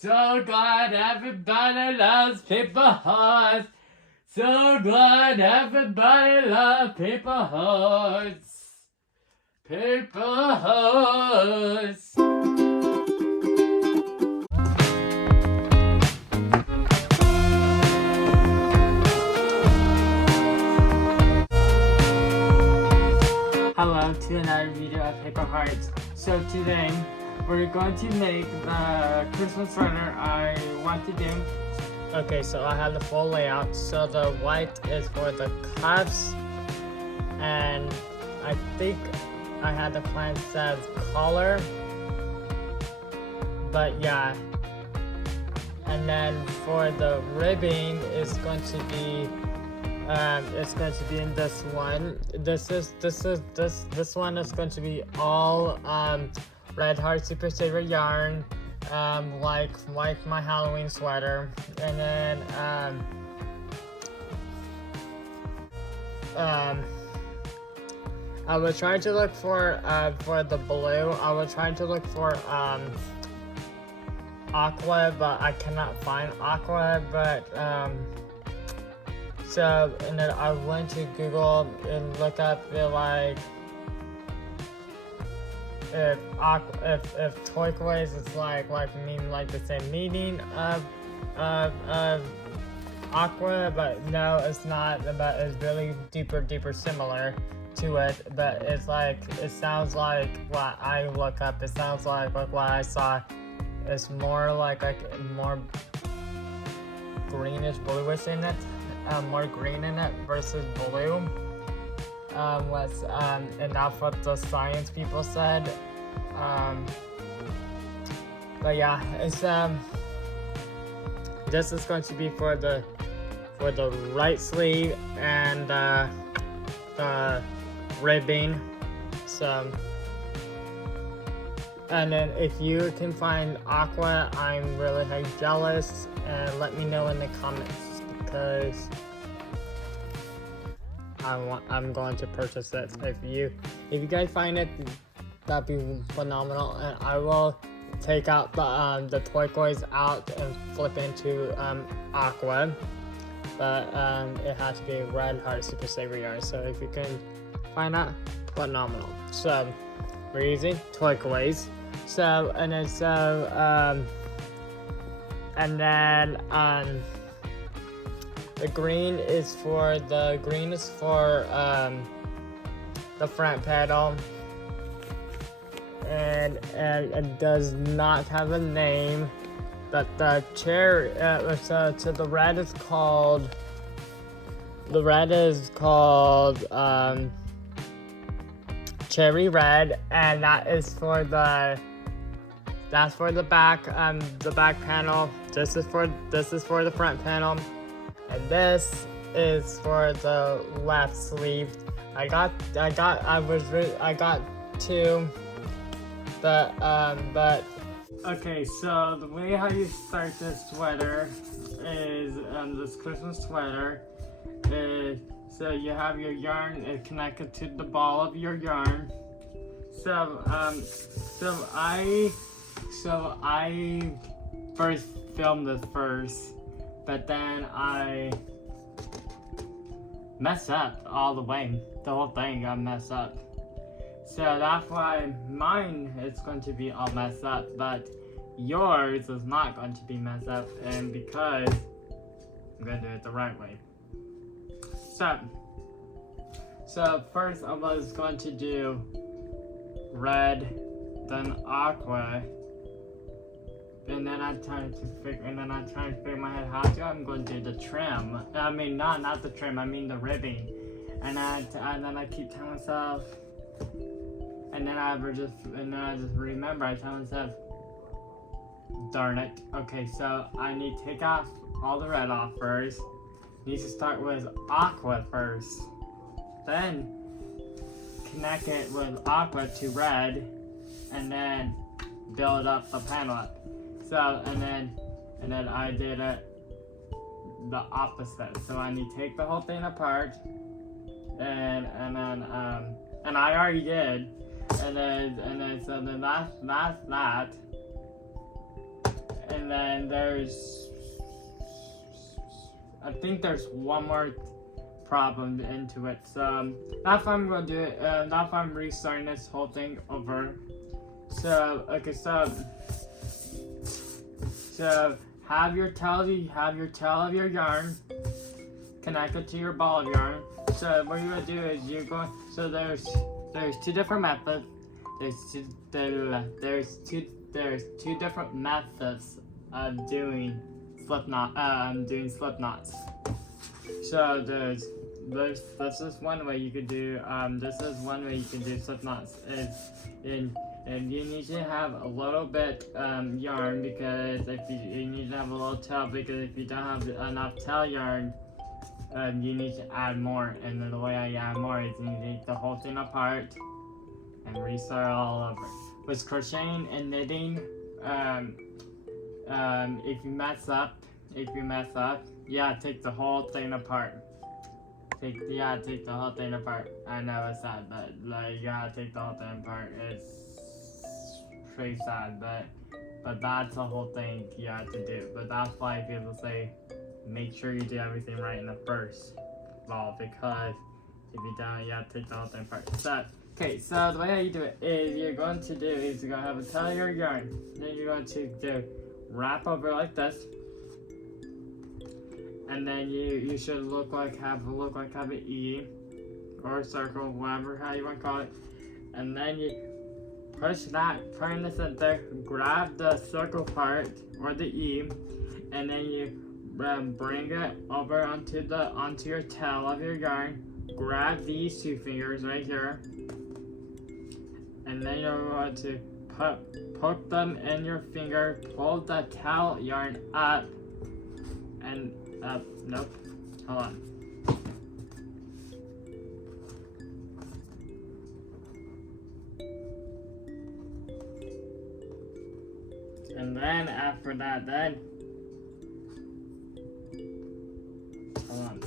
So glad everybody loves paper hearts. So glad everybody loves paper hearts. Paper hearts. Hello to another video of Paper Hearts. So today we're going to make the Christmas sweater I want to do. Okay, so I have the full layout. So the white is for the cuffs, and I think I had the plan says collar, but yeah. And then for the ribbing is going to be it's going to be in this one. This one is going to be all Red Heart Super Saver yarn, like my Halloween sweater. And then I was trying to look for the blue. I was trying to look for aqua, but I cannot find aqua. But so, and then I went to Google and look up if turquoise is like the same meaning of aqua, but no, it's not. But it's really deeper similar to it. But it sounds like what I look up. It sounds like what I saw. It's more like more greenish, bluish in it. More green in it versus blue. And that's what the science people said. But yeah, it's this is going to be for the right sleeve and the ribbing. So, and then if you can find aqua, I'm really jealous, and let me know in the comments, because I'm going to purchase it. If you guys find it, that'd be phenomenal, and I will take out the turquoise out and flip into aqua. But it has to be Red Heart Super Saver yarn. So if you can find that, phenomenal. So we're using turquoise. So and then the green is for the front panel, and it does not have a name, but the cherry so the red is called cherry red, and that's for the back panel. This is for the front panel. And this is for the left sleeve. I got two, but okay. So the way how you start this sweater is this Christmas sweater is, so you have your yarn connected to the ball of your yarn. So I first filmed this first. But then I messed up all the way. The whole thing got messed up. So that's why mine is going to be all messed up, but yours is not going to be messed up, and because I'm going to do it the right way. So first I was going to do red, then aqua. And then I tried to figure in my head how to. I'm going to do the trim. I mean, not the trim. I mean the ribbing. And then I keep telling myself. And then I just remember. I tell myself, darn it. Okay, so I need to take off all the red off first. Need to start with aqua first. Then connect it with aqua to red, and then build up the panel up. So and then I did it the opposite. So I need to take the whole thing apart, and I already did, and then so then that's that, and then then I think there's one more problem into it. So that's why I'm gonna do it. That's why I'm restarting this whole thing over. So okay, so have your tail of your yarn connected to your ball of yarn. So what you're gonna do is you're going. So there's two different methods. There's two different methods of doing slip knots. So this is one way you could do slip knots and you need to have a little bit yarn, because if you need to have a little tail, because if you don't have enough tail yarn, you need to add more. And then the way I add more is you need to take the whole thing apart and restart all over. With crocheting and knitting, if you mess up, yeah, take the whole thing apart. Take the whole thing apart. I know it's sad, but like you gotta take the whole thing apart. It's pretty sad, but that's the whole thing you have to do. But that's why people say make sure you do everything right in the first ball, because if you don't, you have to take the whole thing apart. So okay, so the way how you do it is you're going to have a tail of your yarn. Then you're going to do wrap over like this. And then you should have an E or a circle, whatever how you want to call it. And then you push that, put in the center, grab the circle part or the E, and then you bring it over onto your tail of your yarn. Grab these two fingers right here, and then you're going to poke them in your finger, pull the tail yarn up and up. Nope. Hold on. And then after that, hold on.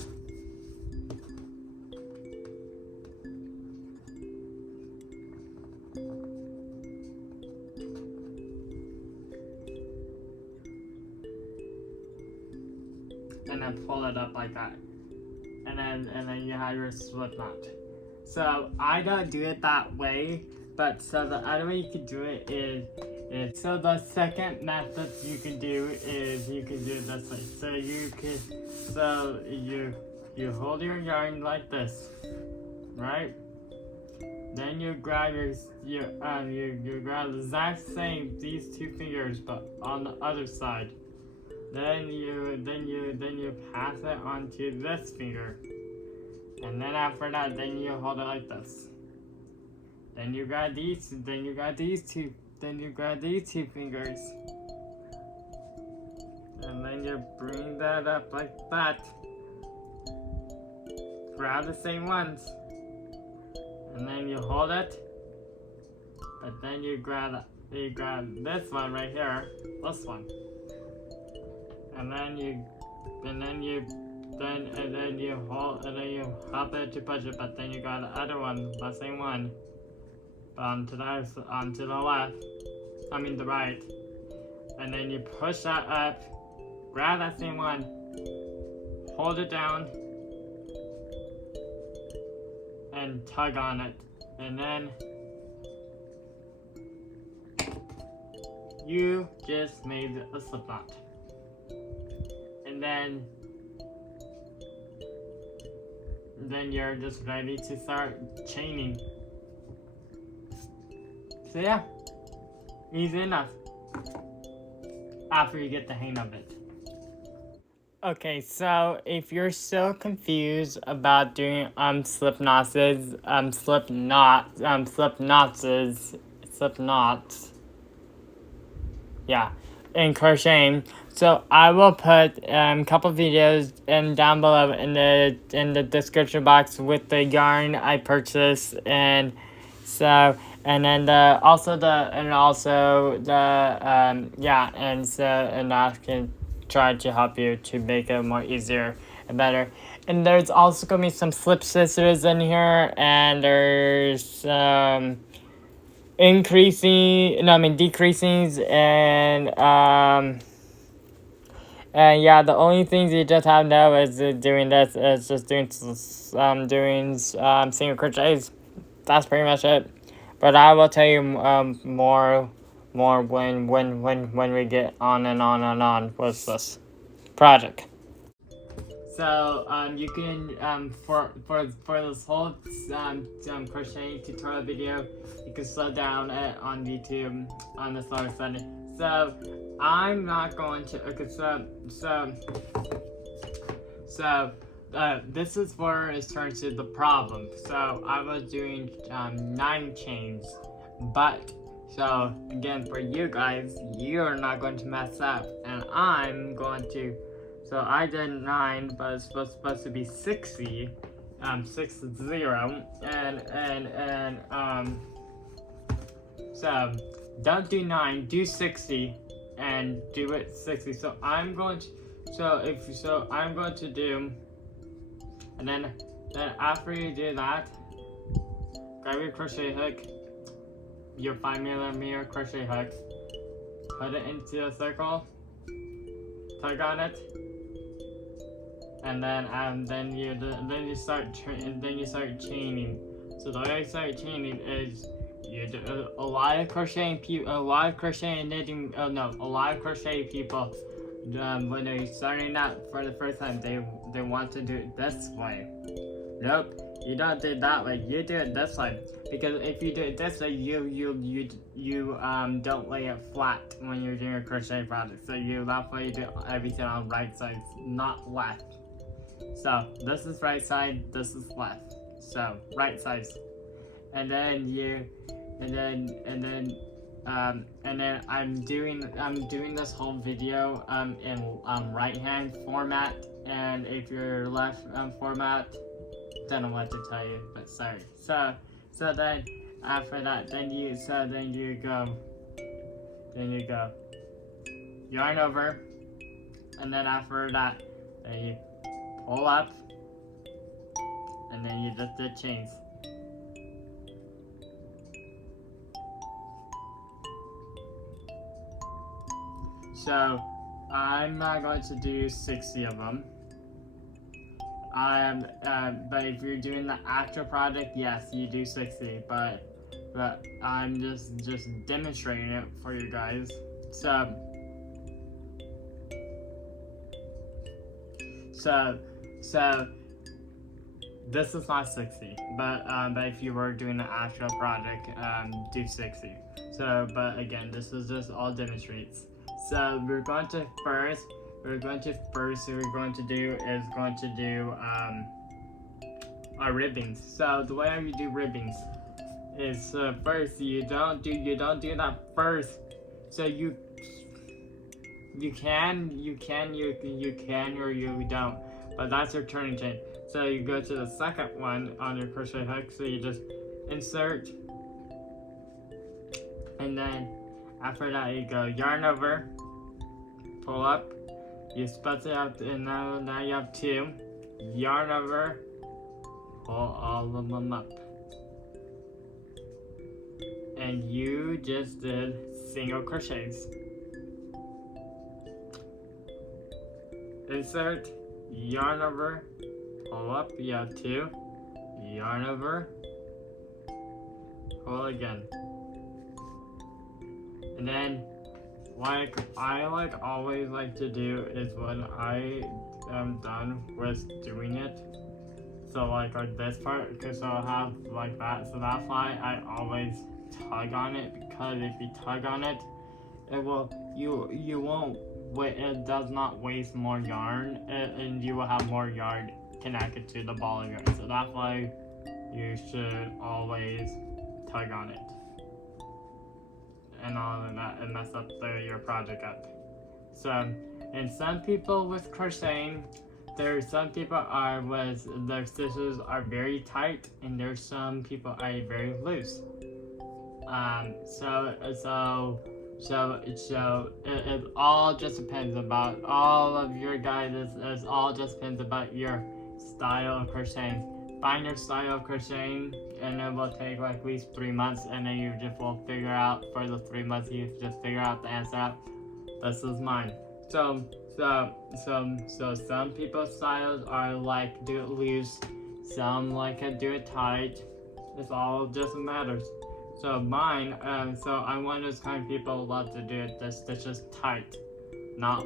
And then pull it up like that, and then you have your slip knot. So I don't do it that way, but so the other way you could do it is so the second method you can do is you can do it this way. So you hold your yarn like this, right? Then you grab you grab the exact same these two fingers, but on the other side. Then you pass it onto this finger, and then after that, then you hold it like this. Then you grab these two fingers, and then you bring that up like that. Grab the same ones, and then you hold it. But then you grab this one right here, this one. And then you hold, and then you hop it to push it, but then you got the other one, the same one, onto the left, I mean the right, and then you push that up, grab that same one, hold it down, and tug on it, and then you just made a slip knot. And then you're just ready to start chaining. So yeah, easy enough after you get the hang of it. Okay, so if you're still confused about doing slip knots, yeah, in crocheting. So I will put a couple videos down below in the description box with the yarn I purchased, and so and that can try to help you to make it more easier and better. And there's also gonna be some slip scissors in here, and there's decreasing and And yeah, the only things you just have to know is doing this is just doing single crochets. That's pretty much it. But I will tell you more when we get on and on and on with this project. So you can for this whole crocheting tutorial video, you can slow down it on YouTube on the slower setting. So I'm not going to. Okay, so this is where it turns to the problem. So I was doing 9 chains, but so again for you guys, you're not going to mess up, and I'm going to. So I did 9, but it's supposed to be 60, 60, so don't do 9, do 60, and do it 60. So I'm going to, I'm going to do, and then after you do that, grab your crochet hook, your 5mm crochet hook, put it into a circle, tug on it. And then you start chaining. So the way I start chaining is you do a lot of crochet knitting. A lot of crochet people when they're starting out for the first time, they want to do it this way. Nope, you don't do it that way. You do it this way, because if you do it this way, you don't lay it flat when you're doing a crochet project. So that's why you do everything on the right side, not left. So this is right side, this is left. So right side, and then I'm doing this whole video in right hand format, and if you're left format, don't know what to tell you, but sorry. So then after that, then you go yarn over, and then after that, then you pull up, and then you just did chains. So I'm not going to do 60 of them. But if you're doing the actual project, yes, you do 60. But I'm just demonstrating it for you guys. So this is not 60, but if you were doing an actual project, do 60. So, but again, this is just all demonstrates. So we're going to do our ribbons. So the way we do ribbons is first you don't do that first. So you can or you don't, but that's your turning chain. So you go to the second one on your crochet hook, so you just insert, and then after that you go yarn over, pull up, you split it up, and now you have 2, yarn over, pull all of them up, and you just did single crochets. Insert, yarn over, pull up, you have 2, yarn over, pull again. And then what I always like to do is when I am done with doing it, so like this part, because I'll have like that, so that's why I always tug on it, because if you tug on it, it will, you won't, it does not waste more yarn, and you will have more yarn connected to the ball of yarn. So that's why you should always tug on it, and all of that, and mess up your project up. So, and some people with crocheting, there's some people their stitches are very tight, and there's some people are very loose. So it all just depends about all of your guys. It all just depends about your style of crocheting. Find your style of crocheting, and it will take like at least 3 months, and then you just will figure out for the 3 months. You just figure out the answer out. This is mine. So So some people's styles are like do it loose, some like do it tight. It's all just matters. So mine, so I'm one of those kind of people who love to do it that's just tight, not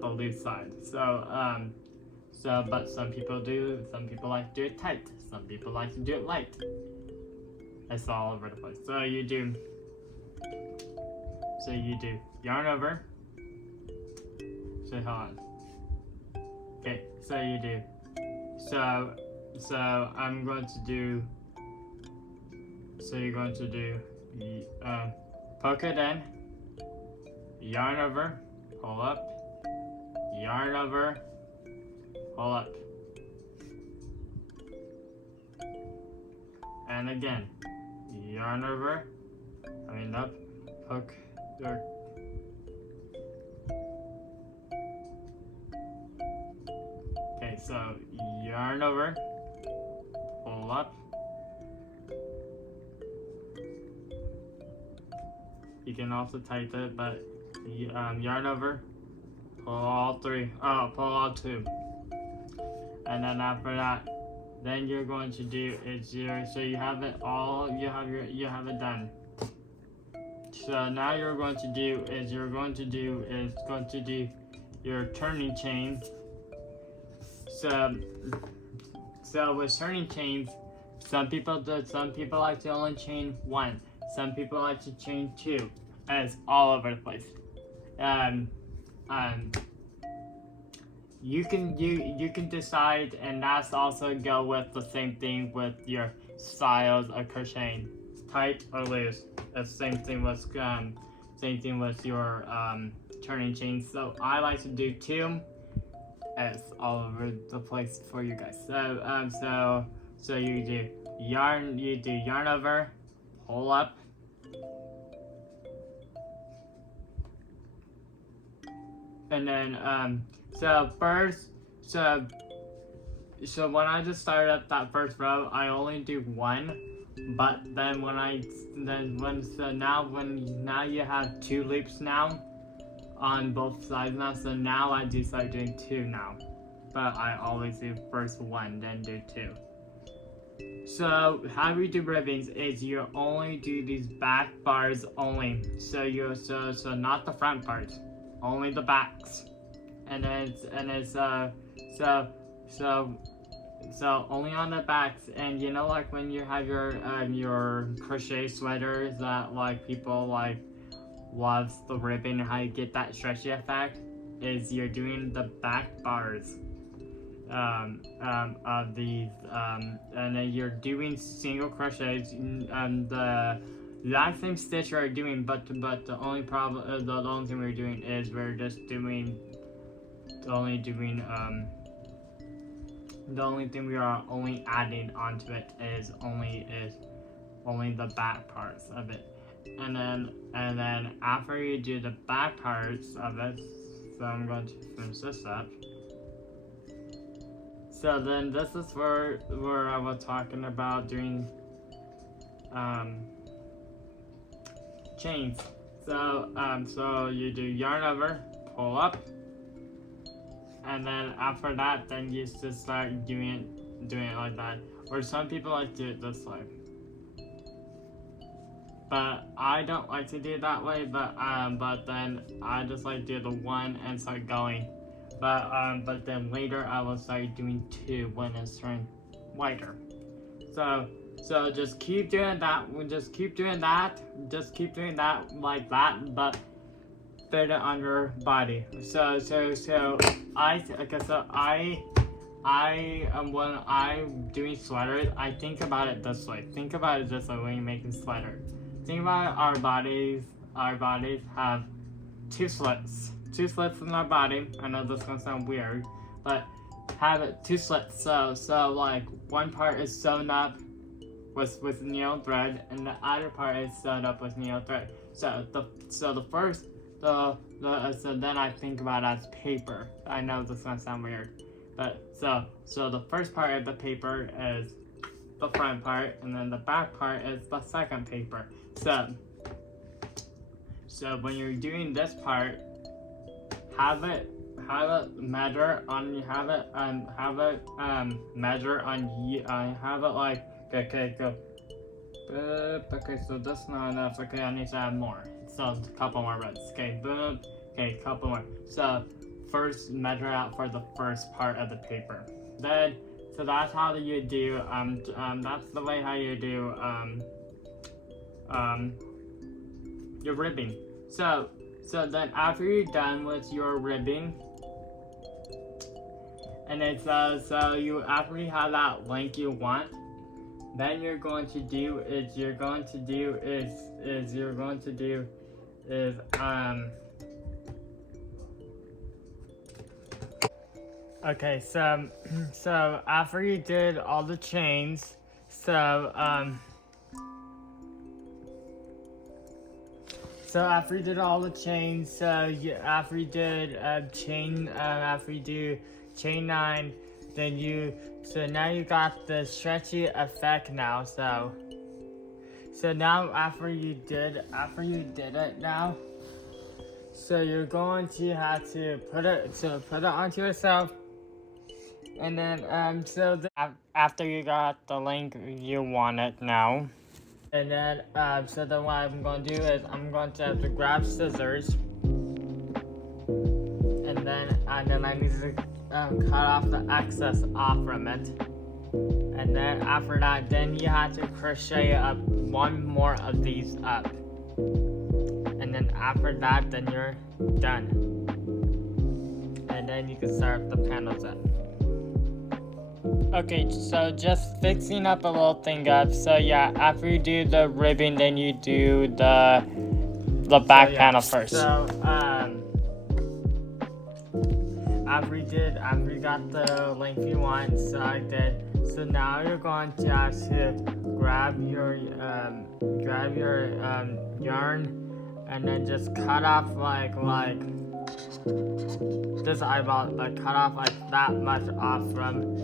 the loose side. So but some people like to do it tight. Some people like to do it light. It's all over the place. So you do yarn over. So hold on. Okay, so you do. So I'm going to do. So you're going to do poke it in, yarn over, pull up, yarn over, pull up, and again, yarn over, up, poke your. Okay, so yarn over, pull up. You can also type it, but yarn over, pull all two, and then after that, then you're going to do is so you have it all, you have it done. So now you're going to do your turning chain. So with turning chains, some people like to only chain one. Some people like to chain two, and it's all over the place. You can decide, and that's also go with the same thing with your styles of crocheting, tight or loose. That's the same thing with your turning chains. So I like to do two. It's all over the place for you guys. So you do yarn over, pull up. And then, so when I just started up that first row, I only do one, but then now you have two loops now on both sides now, so now I do start doing two now, but I always do first one, then do two. So how we do ribbons is you only do these back bars only, so not the front parts. Only the backs, and it's so only on the backs. And you know, like when you have your crochet sweaters that like people like loves the ribbon, how you get that stretchy effect is you're doing the back bars of these and then you're doing single crochets the exact same stitch we're doing, but the only problem, the only thing we're doing is we're just doing, the only thing we are only adding onto it is only the back parts of it, and then after you do the back parts of it, so I'm going to finish this up. So then this is where I was talking about doing chains. So you do yarn over, pull up, and then after that, then you just start doing it like that. Or some people like to do it this way, but I don't like to do it that way. But then I just like to do the one and start going. But then later I will start doing two when it's turned whiter. So just keep doing that. Just keep doing that like that, but fit it on your body. So when I'm doing sweaters, I think about it this way. Think about it this way when you're making sweaters. Think about it, our bodies have two slits in our body. I know this is gonna sound weird, but have it two slits. So like one part is sewn up with needle thread, and the other part is sewn up with needle thread. So then I think about it as paper. I know this is gonna sound weird, but so the first part of the paper is the front part, and then the back part is the second paper. So when you're doing this part, have it have it measure on measure on have it like okay go. Okay, so that's not enough. Okay, I need to add more. So a couple more reds. Okay, boom. Okay, couple more. So first measure out for the first part of the paper. Then so that's how you do that's the way how you do your ribbing. So then after you're done with your ribbing, and it's so you after you have that length you want, then you're going to do is okay, so after you did all the chains, so after you did all the chains, after you did after you do chain 9, then so now you got the stretchy effect now. So now after you did it now, so you're going to have to put it onto yourself, and then after you got the length you want it now. And then, so then what I'm going to do is I'm going to have to grab scissors, and then I need to cut off the excess off from it. And then after that, then you have to crochet up one more of these up. And then after that, then you're done. And then you can start the panels up. Okay, so just fixing up a little thing up. So yeah, after you do the ribbing, then you do the back panel first. So after you got the length you want, so I did. So now you're going to have to grab your yarn, and then just cut off like this eyeball, like cut off like that much off from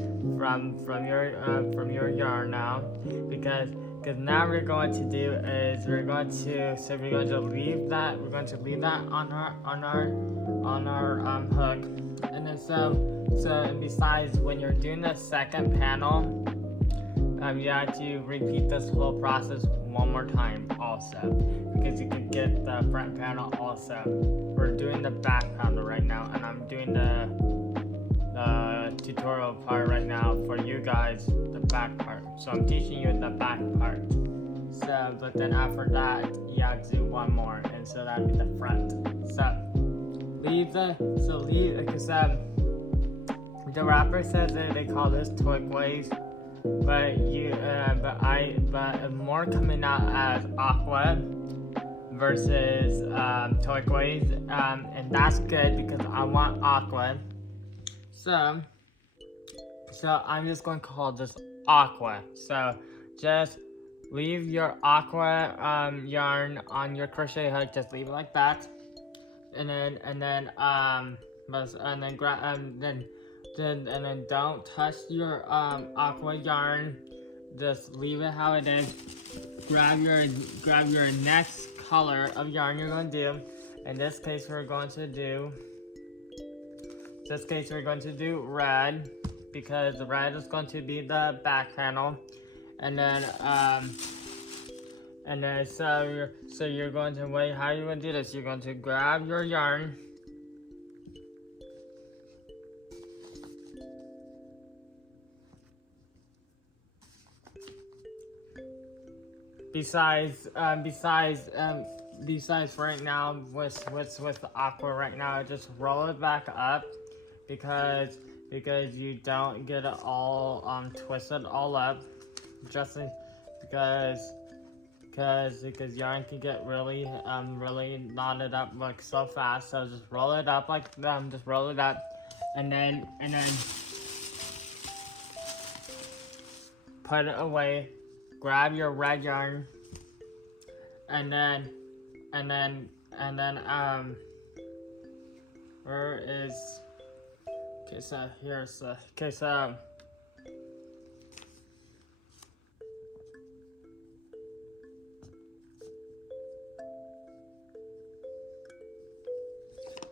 your yarn now, because now we're going to do is we're going to leave that on our hook, and then and besides, when you're doing the second panel, you have to repeat this whole process one more time also, because you can get the front panel also. We're doing the back panel right now, and I'm doing the tutorial part right now for you guys, the back part. So I'm teaching you the back part. So, but then after that, you have to do one more, and so that'd be the front. So because the rapper says that they call this turquoise, but more coming out as aqua versus turquoise, and that's good because I want aqua. So I'm just going to call this aqua. So just leave your aqua yarn on your crochet hook. Just leave it like that, and then don't touch your aqua yarn. Just leave it how it is. Grab your next color of yarn you're going to do. In this case, we're going to do red, because the red is going to be the back panel. And then so you're going to wait. How you going to do this? You're going to grab your yarn, besides right now with the aqua right now, just roll it back up, because you don't get it all twisted all up, just because yarn can get really knotted up like so fast. So just roll it up just roll it up, and then put it away. Grab your red yarn, and then where is, okay, so here's okay, so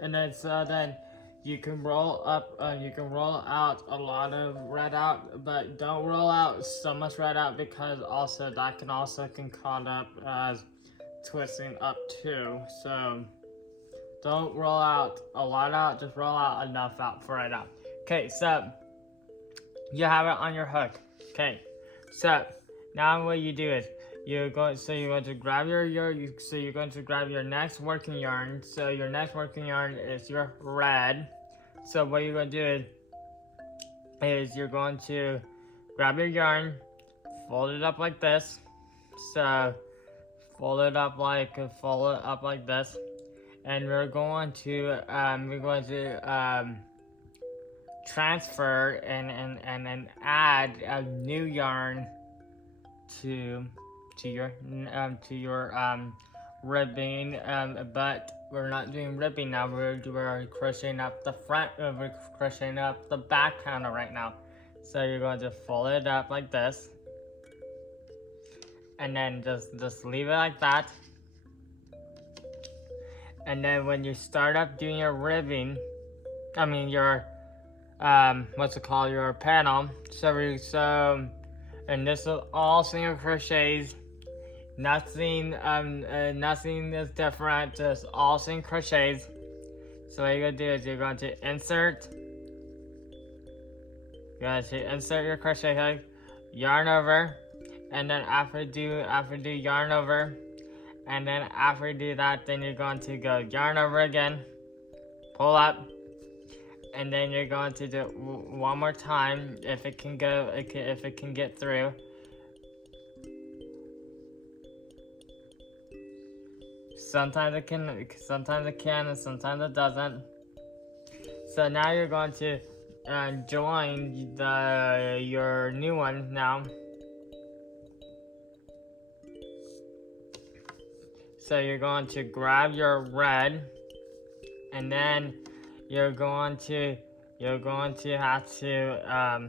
and then you can roll out a lot of red out, but don't roll out so much red out because also that can caught up as twisting up too. So don't roll out a lot out, just roll out enough out for red out. Okay, so you have it on your hook. Okay, so now what you do is you're going to grab you're going to grab your next working yarn. So your next working yarn is your red. So what you're going to do is you're going to grab your yarn, fold it up like this. So fold it up like this, and we're going to transfer and then add a new yarn to your ribbing, but we're not doing ribbing now. We're crocheting up the front. We're crocheting up the back panel right now. So you're going to fold it up like this, and then just leave it like that. And then when you start up doing your ribbing, your your panel. And this is all single crochets. Nothing is different. Just all single crochets. So what you're gonna do is you're going to insert. You're going to insert your crochet hook, yarn over, and then after do yarn over, and then after you do that, then you're going to go yarn over again, pull up, and then you're going to do it one more time if it can get through. Sometimes it can, and sometimes it doesn't. So now you're going to join your new one now. So you're going to grab your red, and then you're going to have to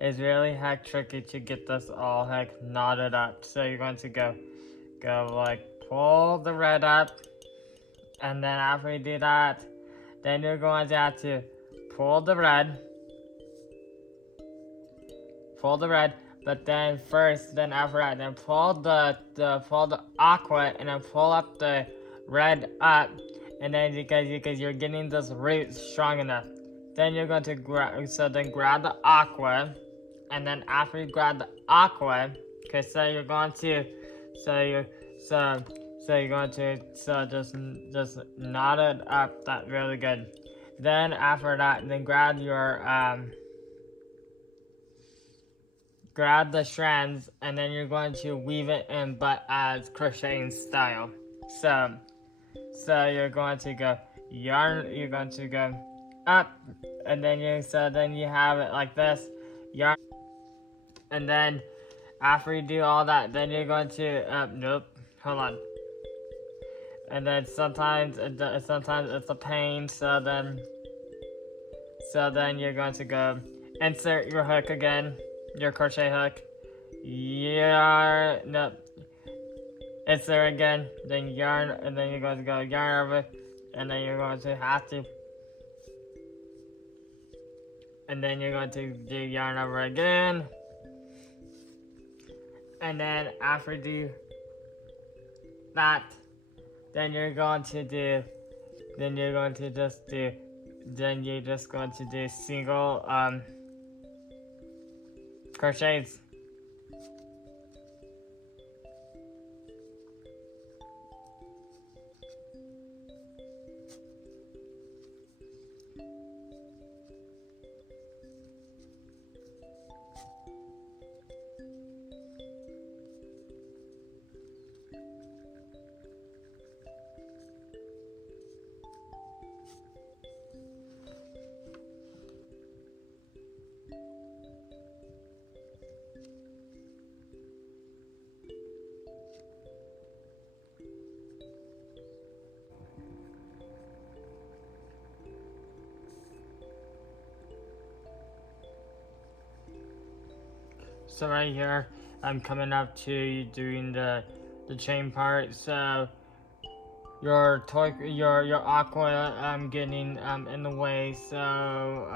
it's really heck tricky to get this all heck knotted up. So you're going to go like pull the red up, and then after you do that, then you're going to have to pull the red, but then after that, then pull the aqua, and then pull up the red up, and then because you're getting this root strong enough, then you're going to grab the aqua, and then after you grab the aqua, you're going to just knot it up that really good. Then after that, then grab the strands, and then you're going to weave it in, but as crocheting style. So you're going to go yarn. You're going to go up, and then you have it like this, yarn, and then after you do all that, then you're going to nope, hold on. And then sometimes it's a pain. So then you're going to go insert your hook again, your crochet hook. Insert again, then yarn, and then you're going to go yarn over, and then you're going to have to, and then you're going to do yarn over again, and then after you do that, then you're just going to do single crochets. So right here, I'm coming up to doing the chain part. So your aqua getting in the way, so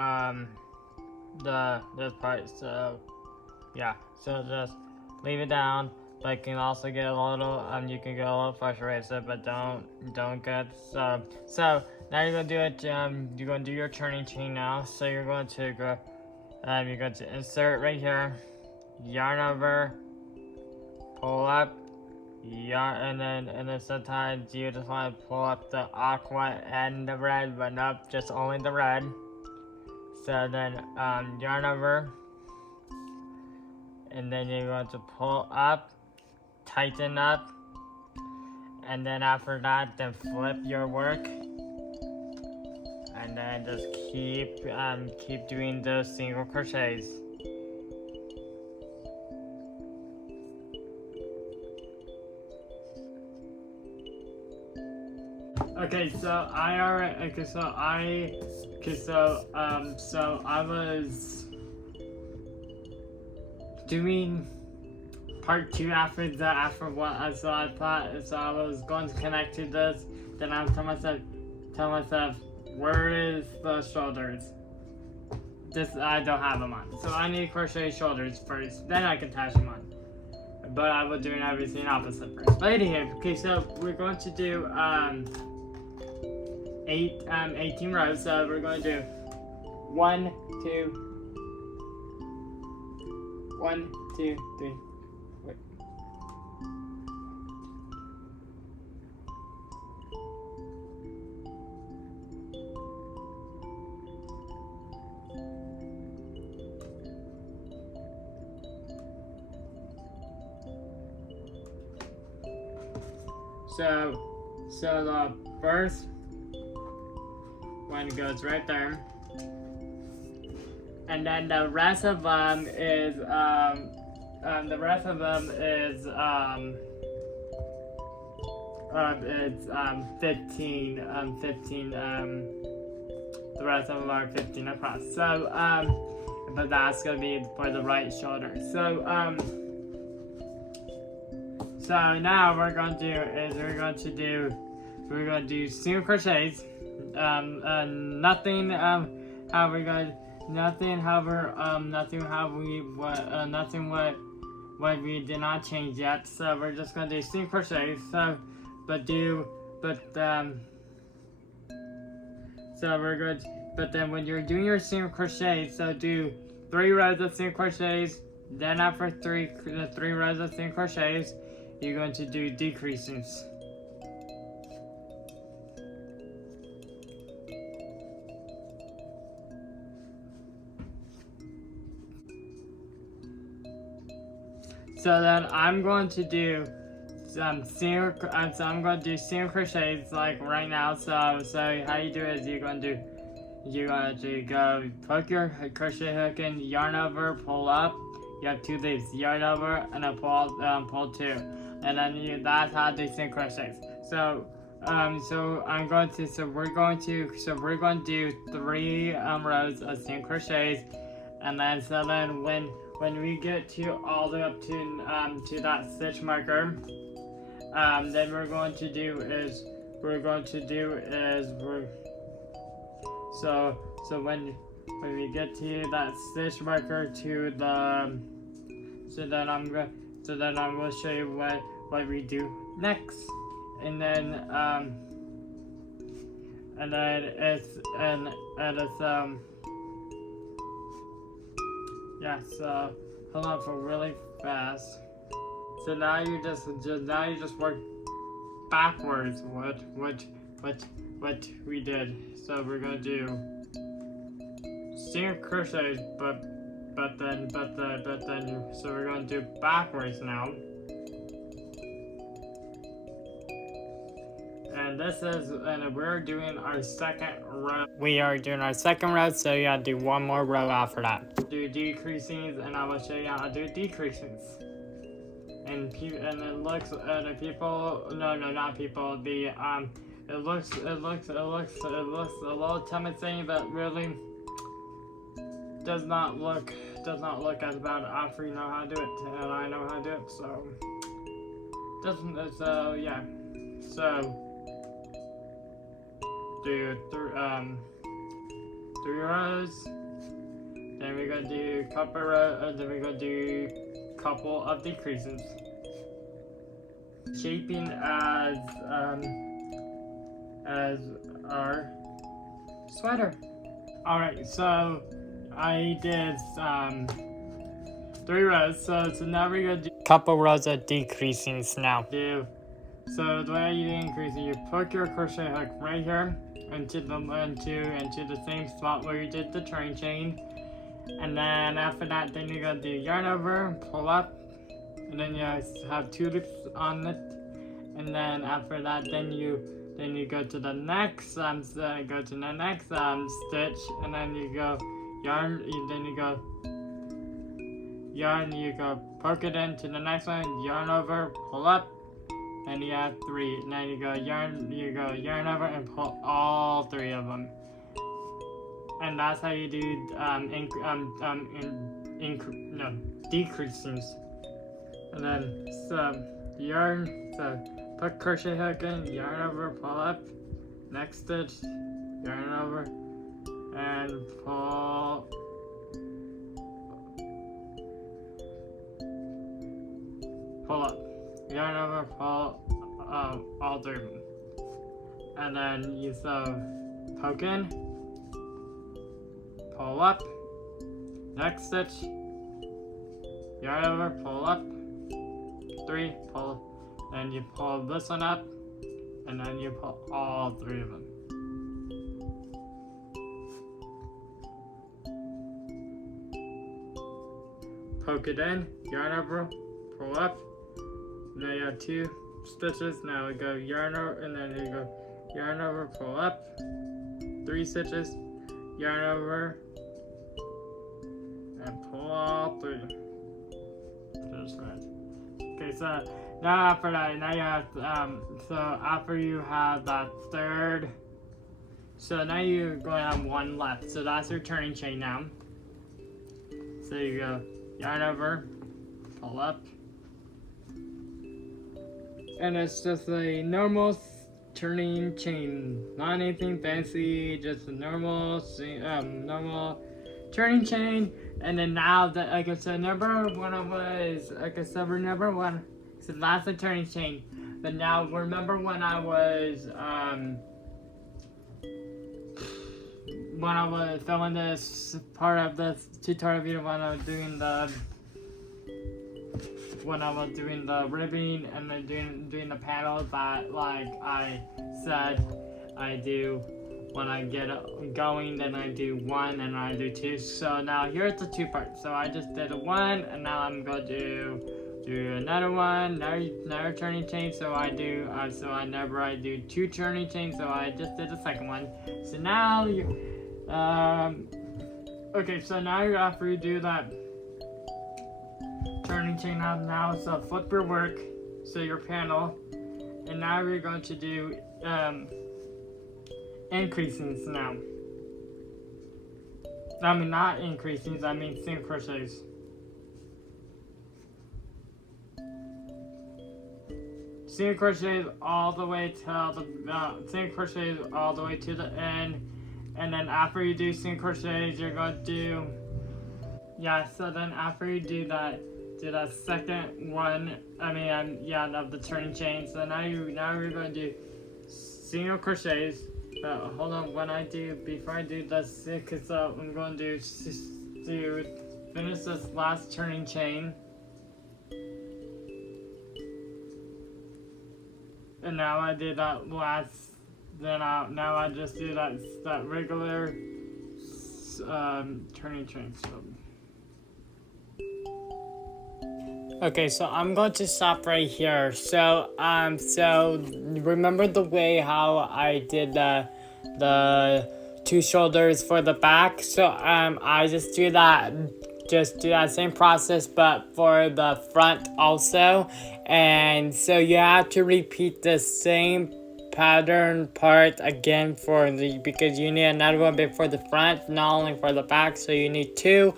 this part, so yeah, so just leave it down. But you can also get a little you can get a little frustrated, but don't get so now you're gonna do it. You're gonna do your turning chain now. So you're going to go you're going to insert right here, yarn over, pull up, yarn, and then sometimes you just want to pull up the aqua and the red, but nope, just only the red. So then yarn over, and then you're going to pull up, tighten up, and then after that, then flip your work, and then just keep doing those single crochets. Okay, so I was doing part 2 after what so I thought, so I was going to connect to this, then I'm tell myself where is the shoulders? This I don't have them on, so I need to crochet shoulders first, then I can attach them on. But I was doing everything opposite first. But anyway, okay, so we're going to do 18 rows. So we're going to do 1, 2, 1, 2, 3. Wait. So the first one goes right there, and then the rest of them is 15. The rest of them are 15 across. So but that's gonna be for the right shoulder. So so now what we're going to do is we're going to do single crochets. Nothing what we did not change yet. So we're just going to do single crochets. So but then when you're doing your single crochet, so do 3 rows of single crochets. Then after three rows of single crochets, you're going to do decreases. So then I'm going to do single crochets like right now. So how you do it is you're going to go hook your crochet hook in, yarn over, pull up. You have 2 loops, yarn over, and then pull 2, and then that's how they single crochets. So we're going to do 3 rows of single crochets, and then when we get to all the way up to that stitch marker, then when we get to that stitch marker to the then I'm going to show you what we do next, and then it's yeah. So hold on for really fast. So now you just work backwards what we did. So we're gonna do single crochets, but then so we're gonna do backwards now. And we're doing our second row. We are doing our second row, so you gotta do 1 more row after that. Do decreasings, and I will show you how to do decreasings. And it looks not people. It looks a little timid, but really does not look as bad after you know how to do it, and I know how to do it. So yeah. So do three rows. Then we're gonna do couple row. Then we're gonna do couple of decreases. Shaping as our sweater. All right, so I did 3 rows. So now we're gonna do couple rows of decreasings now. So the way you increase it, you put your crochet hook right here into the same spot where you did the turning chain, and then after that, then you're gonna do yarn over, pull up, and then you have 2 loops on it, and then after that, then you go to the next stitch, and then you go yarn, then you go yarn, you go poke it into the next one, yarn over, pull up. And you have 3. Now you go yarn over and pull all 3 of them. And that's how you do decreasings. And then put crochet hook in, yarn over, pull up, next stitch, yarn over, and pull up. Yarn over, pull all 3 of them, and then you poke in, pull up, next stitch, yarn over, pull up, 3, pull, and you pull this one up, and then you pull all 3 of them. Poke it in, yarn over, pull up. Now you have 2 stitches. Now we go yarn over, and then you go yarn over, pull up, 3 stitches, yarn over, and pull all 3. Just right. Okay, so now after that, now you have after you have that 3rd, so now you're going to have 1 left. So that's your turning chain now. So you go yarn over, pull up. And it's just a normal turning chain, not anything fancy, just a normal turning chain. And then now that, like I said, number 1 was, like I said, we're number 1. So that's the turning chain. But now remember when I was filming this part of this tutorial video, when I was doing the ribbing and then doing the panels that, like I said I do when I get going, then I do 1 and I do 2. So now here's the 2 parts. So I just did a 1, and now I'm going to do another one, another turning chain. So I do 2 turning chains. So I just did the second one. So now okay, so now after you do that turning chain now, so flip your work, so your panel, and now we're going to do increasings now. I mean, not increasings, I mean single crochets. Single crochets all the way to the end, and then after you do single crochets, you're going to do so then after you do that second one, of the turning chain. So now we're going to do single crochets. Hold on, before I do this, because I'm going to finish this last turning chain. And now I did that last, now I just do that regular turning chain. Okay, so I'm going to stop right here. So remember the way how I did the 2 shoulders for the back? So I just do that same process, but for the front also. And so you have to repeat the same pattern part again because you need another one before the front, not only for the back. So you need 2.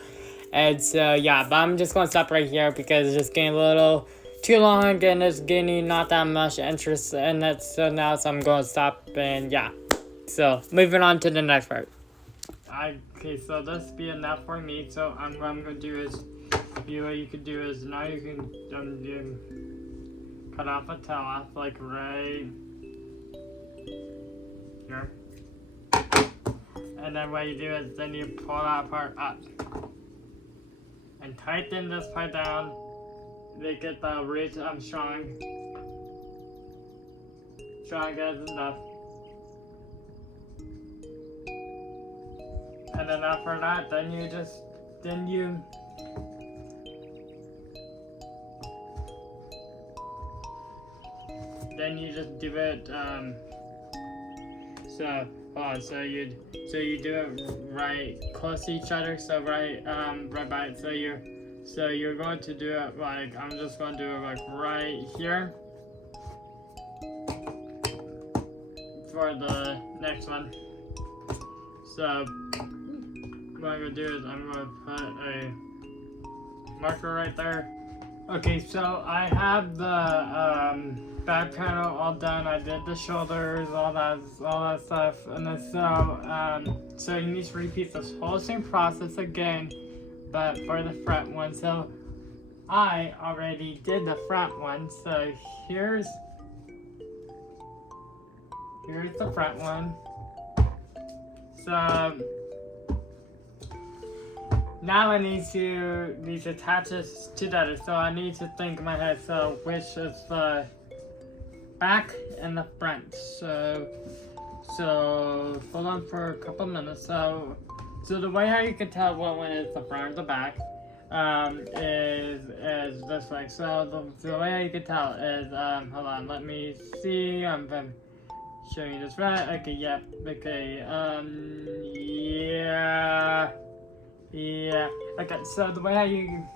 And so but I'm just gonna stop right here because it's just getting a little too long and it's getting not that much interest in it. So now I'm gonna stop, and So moving on to the next part. Okay, so this be enough for me. So what I'm gonna do is, what you could do is now you can cut off a tail off like right here, and then what you do is then you pull that part up and tighten this part down. They get the ridge strong as enough. And then after that, then you just do it. So you do it right close to each other. So right by it. So you're going to do it like I'm just going to do it like right here for the next one. So what I'm going to do is I'm going to put a marker right there. Okay, so I have the back panel all done. I did the shoulders, all that stuff, and then so you need to repeat this whole same process again, but for the front one. So I already did the front one. So here's the front one. So now I need to attach this together. So I need to think in my head. So which is the back and the front. So hold on for a couple minutes. So the way how you can tell what one is the front or the back is this way. So the way how you can tell is hold on. Let me see. I'm showing you this right. Okay. Yep. Okay. Yeah. Okay, so the way how you...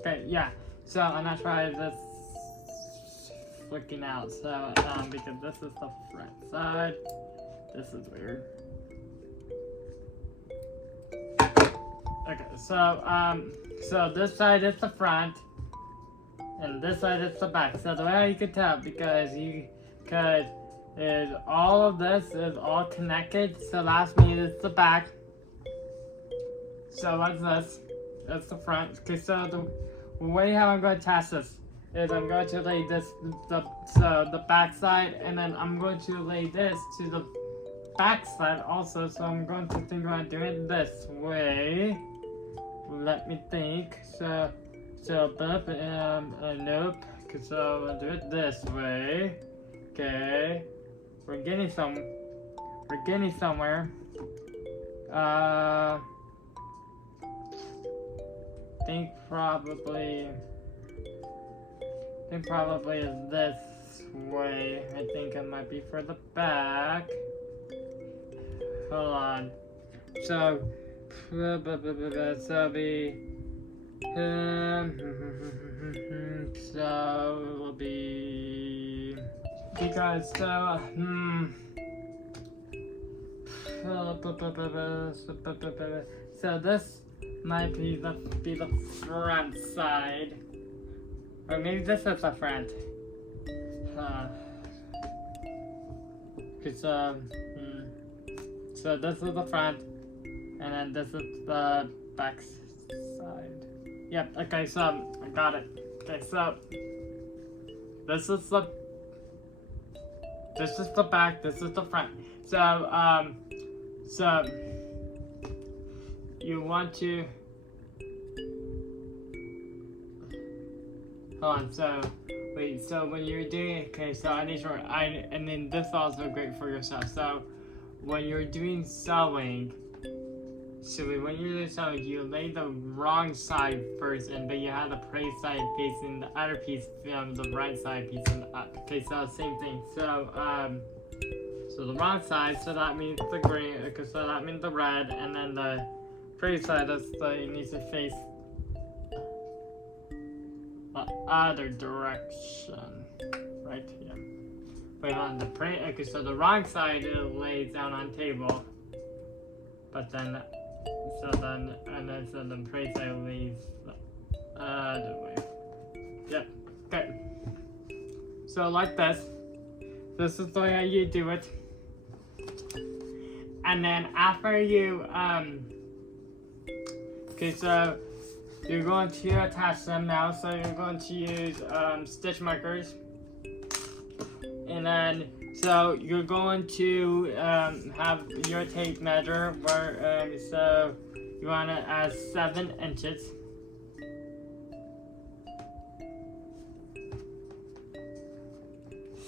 Okay, yeah. So I'm gonna try this flicking out. So, because this is the front side. This is weird. Okay, so this side is the front. And this side is the back. So the way how you can tell, because is all of this is all connected. So last means it's the back. So what's this? That's the front. Okay, so the way how I'm going to attach this is I'm going to lay this the back side, and then I'm going to lay this to the back side also. So I'm going to think about doing it this way. Let me think. So nope. Okay, so I'll do it this way. Okay. We're getting somewhere. Think probably is this way. I think it might be for the back. Hold on. So it will be because so this might be the front side, or maybe this is the front. So this is the front, and then this is the back side. Yep. Okay. So I got it. Okay. So this is the back. This is the front. So you want to hold on. So wait. So when you're doing so I need to and then this is also great for yourself. So when you're doing sewing. So when you're doing sewing, you lay the wrong side first, but you have the right side facing the other piece, the right side facing up. Okay, so same thing. So the wrong side, so that means the green. Okay, so that means the red, and then the pretty side it needs to face the other direction, right here. Wait on the pretty. Okay, so the wrong side lays down on table, but then. So the pretty side leaves the other way. Yep. So like this. This is the way you do it. And then after you, okay, so you're going to attach them now. So you're going to use stitch markers. And then, so you're going to have your tape measure where, so you want it at 7 inches.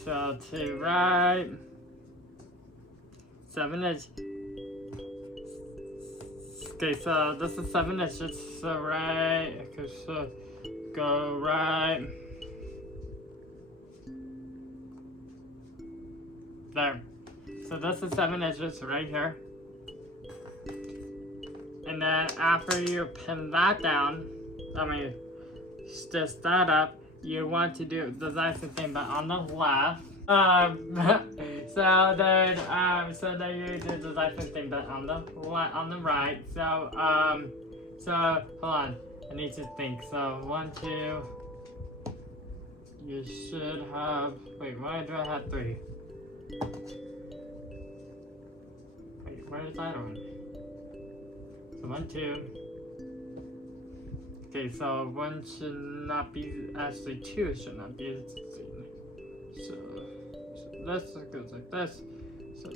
So to right 7 inches. Okay, so this is 7 inches. So right, okay, so go right there. So this is 7 inches right here. And then after you pin that down, stitch that up, you want to do the exact same thing, but on the left. So then you do the exact same thing, but on the right. So hold on, I need to think. So 1, 2. You should have. Wait, why do I have 3? Wait, where is that one? So 1, 2. Okay, so 1 should not be, actually 2 should not be. So this goes like this. So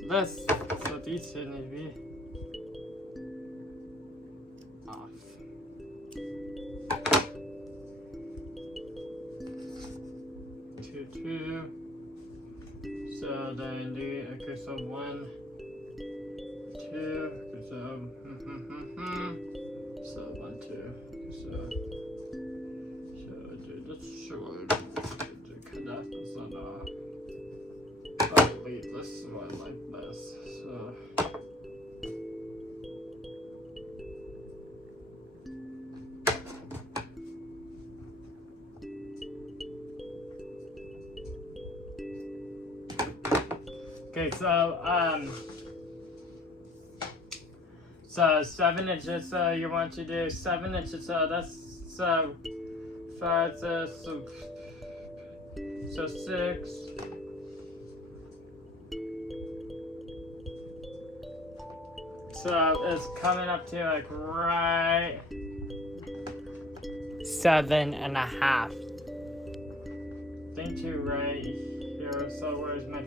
these should need to be off. 2, 2. So then do, okay, so 1, 2, so, so 1, 2, so do this short, cut that this one off, I'll leave this one like this, so. Okay, so 7 inches, so you want to do 7 inches, so that's, so 5, so 6, so it's coming up to like right 7.5. I think to right here, so where's my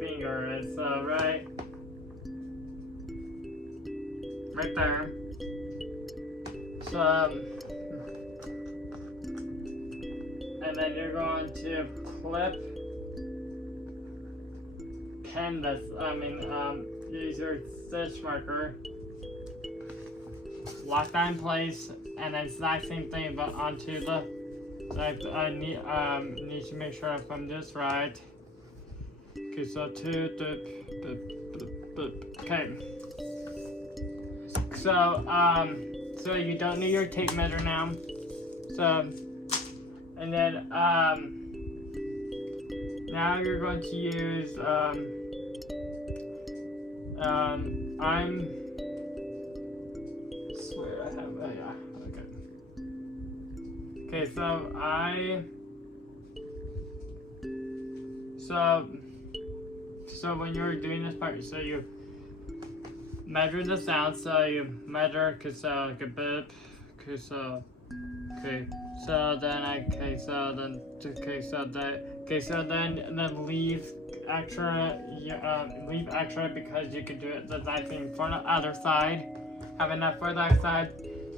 finger is, so right there. So and then you're going to pin this, use your stitch marker, lock that in place, and the exact same thing but onto the, like, I need to make sure if I'm just right. Okay, so 2, okay. So you don't need your tape measure now. So, and then now you're going to use I'm swear I have, oh yeah, okay. Okay, so when you're doing this part, so you measure this out, so you measure, like a bit, so then leave extra because you could do it the exact thing for the other side. Have enough for that side.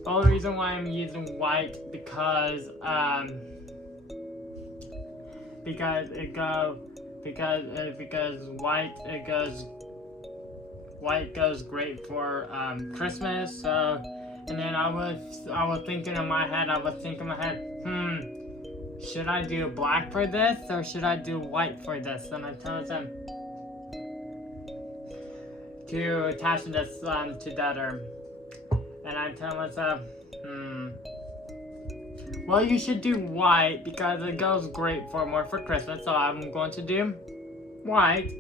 The only reason why I'm using white because white goes great for Christmas. So, and then I was thinking in my head, should I do black for this or should I do white for this? And I told them to attach this together. And I tell myself, well, you should do white because it goes great more for Christmas. So I'm going to do white.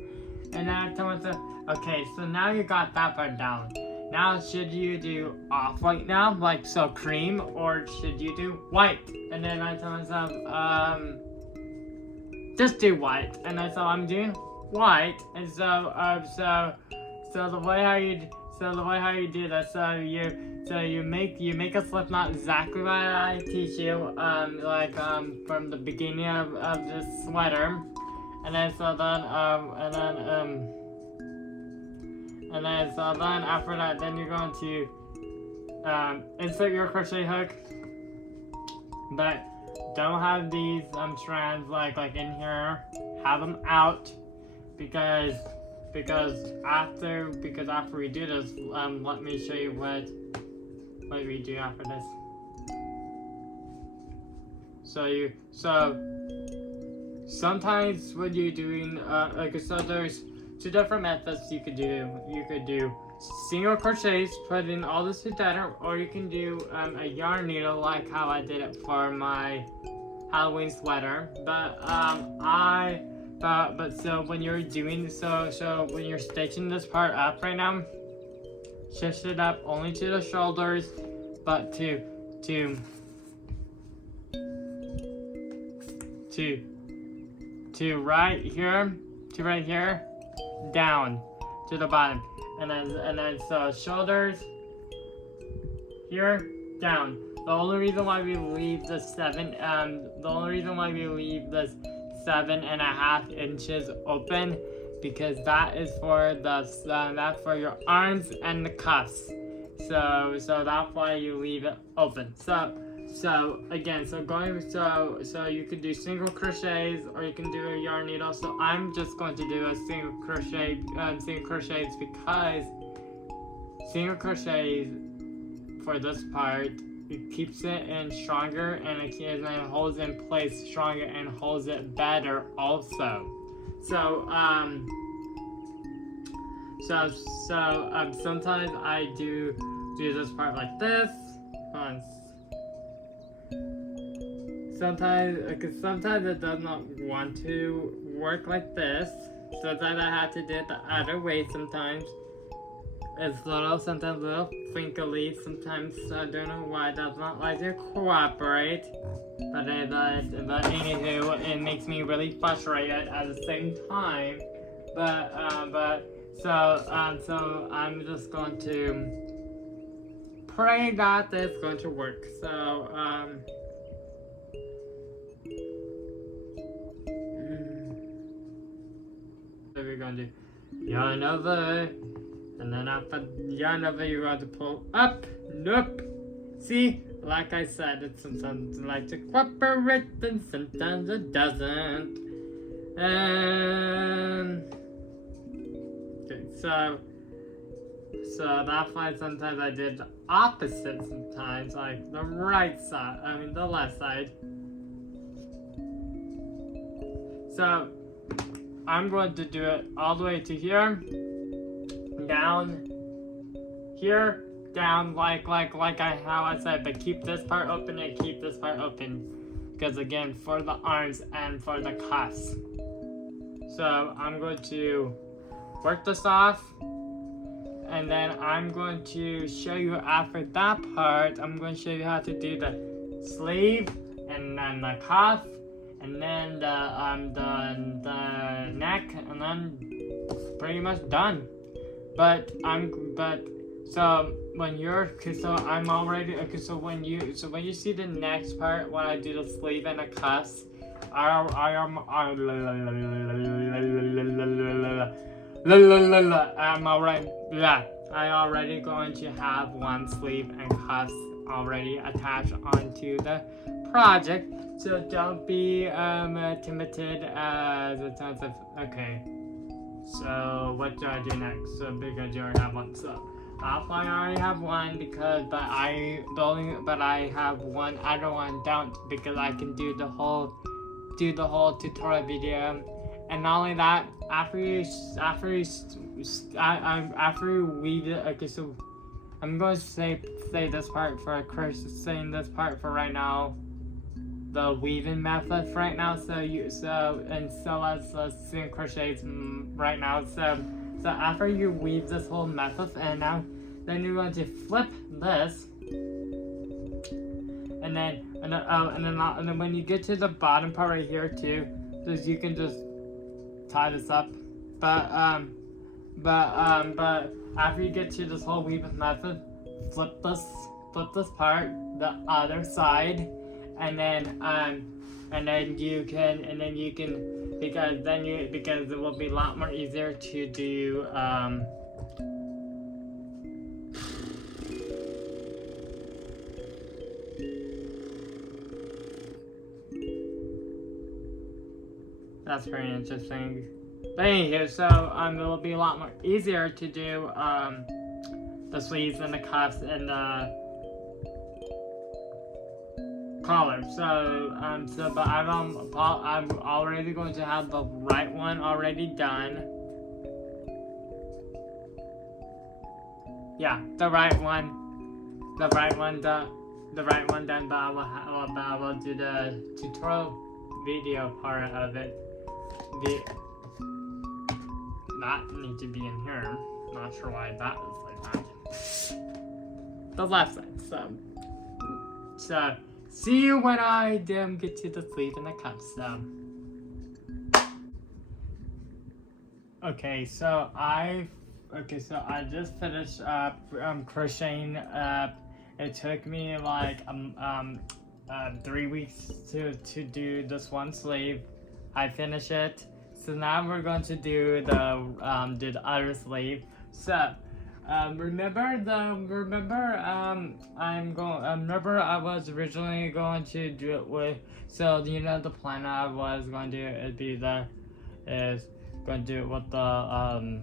And then I tell myself, okay, so now you got that part down. Now should you do off-white now, like so cream, or should you do white? And then I tell myself, just do white. And then so I'm doing white, and so the way how you do that, so you make a slip knot exactly what I teach you, from the beginning of this sweater, and then so then after that, then you're going to insert your crochet hook, but don't have these strands like in here. Have them out, because after we do this, let me show you what we do after this. So sometimes when you're doing so there's two different methods you could do. You could do single crochets, putting all this together, or you can do a yarn needle like how I did it for my Halloween sweater. But so when you're doing so when you're stitching this part up right now, shift it up only to the shoulders, but to right here down to the bottom, and then so shoulders here down. The only reason why we leave the 7.5 inches open, because that is for that's for your arms and the cuffs. So that's why you leave it open. So you could do single crochets, or you can do a yarn needle. So I'm just going to do a single crochets, because single crochets for this part, it keeps it in stronger, and it holds in place stronger and holds it better also. Sometimes I do this part like this. Sometimes it does not want to work like this. Sometimes I have to do it the other way. Sometimes it's sometimes a little finkly. Sometimes I don't know why it does not like to cooperate. But anywho, it makes me really frustrated at the same time. So I'm just going to pray that this is going to work. So we're going to do yarn over, and then after yarn over, you're going to pull up. Nope. See, like I said, it sometimes likes to cooperate, and sometimes it doesn't. Okay, so that's why sometimes I did the opposite. Sometimes, like the the left side. So I'm going to do it all the way to here, down, here, down, like how I said, but keep this part open and keep this part open, because again, for the arms and for the cuffs. So I'm going to work this off, and then I'm going to show you after that part. I'm going to show you how to do the sleeve, and then the cuff, and then the neck, and then pretty much done. So when you see the next part, when I do the sleeve and the cuffs, I'm already going to have one sleeve and cuffs already attached onto the project. So don't be intimidated as a sense of, okay, so what do I do next? So because you already have one, so I already have one, but I have one other one don't, because I can do the whole tutorial video. And not only that, after you weave it, okay, so I'm going to say this part for saying this part for right now, the weaving method for right now. So let's single crochets right now. So after you weave this whole method, and then you're going to flip this, and then when you get to the bottom part right here too, So you can just tie this up. But after you get to this whole weave method, flip this part the other side, and then you can because it will be a lot more easier to do that's very interesting. But anywho, so it will be a lot more easier to do the sleeves and the cuffs and the collar. But I'm already going to have the right one already done. Yeah, the right one done. But I will do the tutorial video part of it. That need to be in here. Not sure why that is like that. The left side. So see you when I get to the sleeve and the cuffs. So I just finished crocheting up. It took me like 3 weeks to do this one sleeve. I finished it. So now we're going to do the other sleeve. So remember I was originally going to do it with, so the plan I was going to do is going to do it with the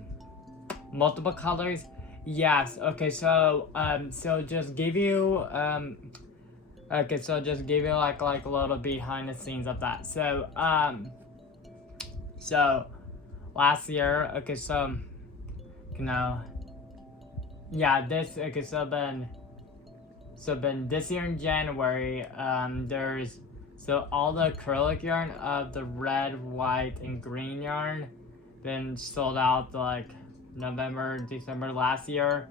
multiple colors. Yes. Okay. So just give you like a little behind the scenes of that. So last year, this year in January, there's all the acrylic yarn of the red, white, and green yarn been sold out like November, December last year,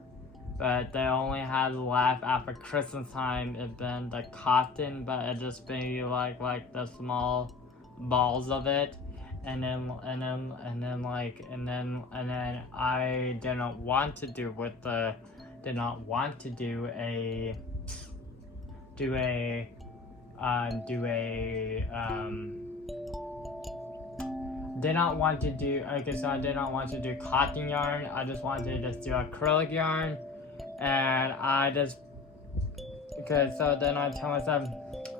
but they only had left after Christmas time. It been the cotton, but it just been like the small balls of it. And then I didn't want to do cotton yarn. I just wanted to just do acrylic yarn, and then I tell myself,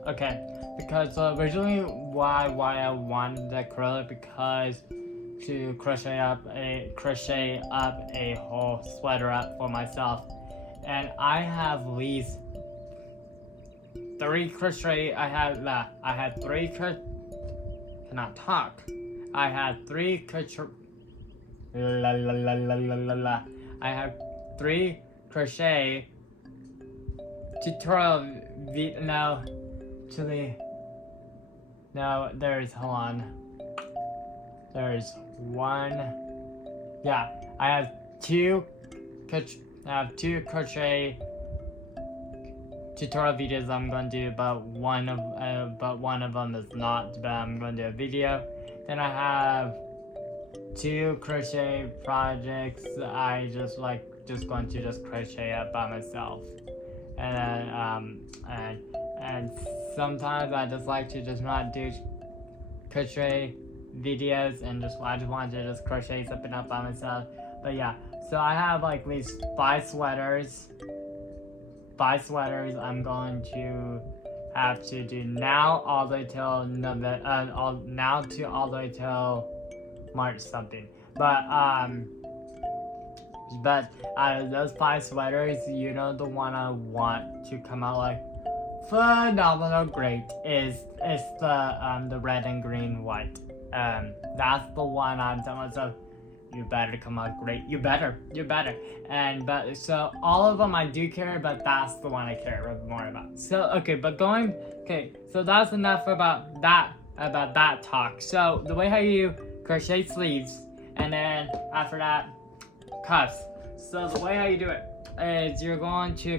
okay. Because originally why I wanted the acrylic, because to crochet up a whole sweater up for myself, and I have at least 3 crochet. I had 3 cannot talk. I had 3 crochet. I have 3 crochet tutorial there's one. Yeah, I have 2 crochet tutorial videos I'm going to do, but one of them is not, but I'm going to do a video. Then I have 2 crochet projects I just going to crochet up by myself, and then and sometimes I just like to just not do crochet videos, and I just want to just crochet something up by myself. But yeah, so I have like at least 5 sweaters. 5 sweaters I'm going to have to do now all the way till all the way till March something. But out of those 5 sweaters, the one I want to come out like phenomenal great is the red and green white. That's the one I'm telling myself, you better come out great. You better. So all of them I do care, but that's the one I care more about. So so that's enough about that talk. So the way how you crochet sleeves, and then after that, cuffs. So the way how you do it is you're going to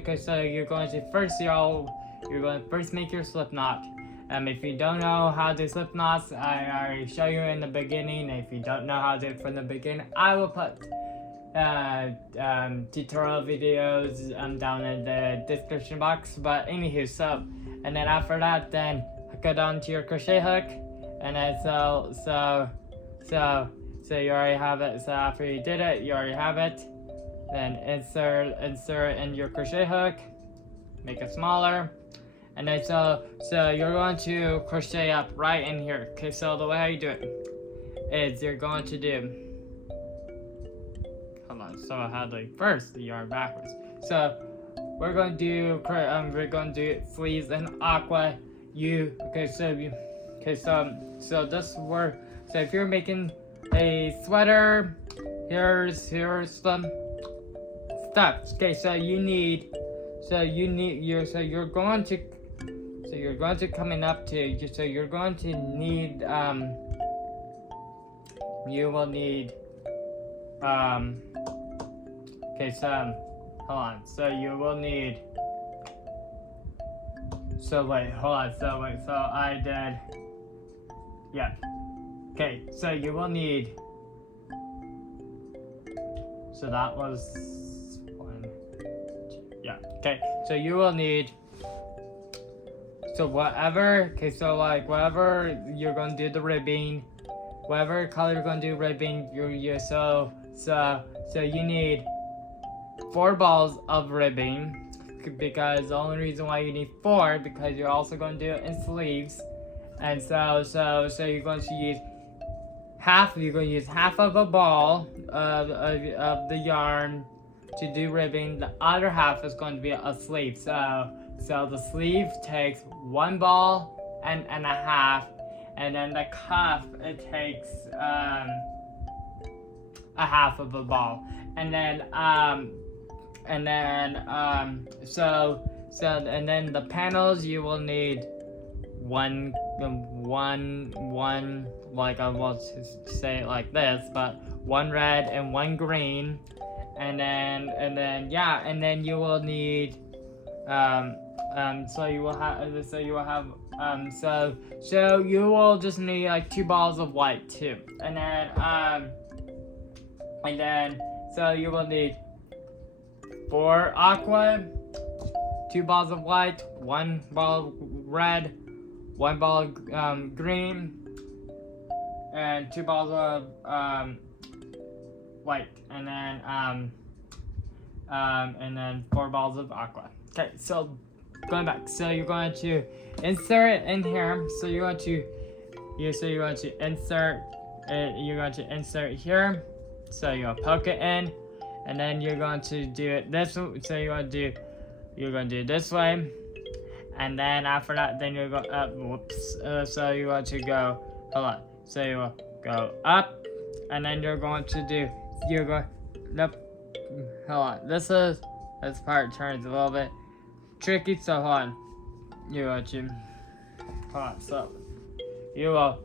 first make your slip knot, If you don't know how to slip knots, I already show you in the beginning. If you don't know how to do it from the beginning, I will put tutorial videos down in the description box. But anywho, so, and then after that, then go down to your crochet hook, and then so you already have it. So after you did it, you already have it. Then insert in your crochet hook, make it smaller, and then so you're going to crochet up right in here. Okay, so the way how you do it is you're going to do, hold on, so I had like first the yarn backwards. So we're going to do sleeves and aqua. So this word. So if you're making a sweater, here's the stuff. Okay, you're going to coming up to, so you're going to need you will need okay, so hold on, so you will need, so wait, hold on, so I did, yeah, okay, so you will need, so that was 1, 2, yeah, okay, so you will need, so whatever, okay, so like whatever you're going to do the ribbing, whatever color you're going to do ribbing, so you need 4 balls of ribbing, because the only reason why you need 4, because you're also going to do it in sleeves, and so you're going to use half of a ball of the yarn to do ribbing. The other half is going to be a sleeve. So the sleeve takes 1 ball and a half, and then the cuff, it takes a half of a ball, and then the panels, you will need one, like I will say it like this, but 1 red and 1 green, and then you will need so you will just need like 2 balls of white too, and then so you will need 4 aqua, 2 balls of white, 1 ball of red, 1 ball of green, and 2 balls of white, and then 4 balls of aqua. Okay, so going back, so you're going to insert it in here. So you're going to insert it. You're going to insert here. So you're gonna poke it in, and then you're going to do it this way. So you're going to do it this way, and then after that, then you're going up. So you're going to go. Hold on. So you will go up, and then you're going to do. You're going. Nope. Hold on. This part turns a little bit tricky. So hold on. You're going to. Hold on. So you will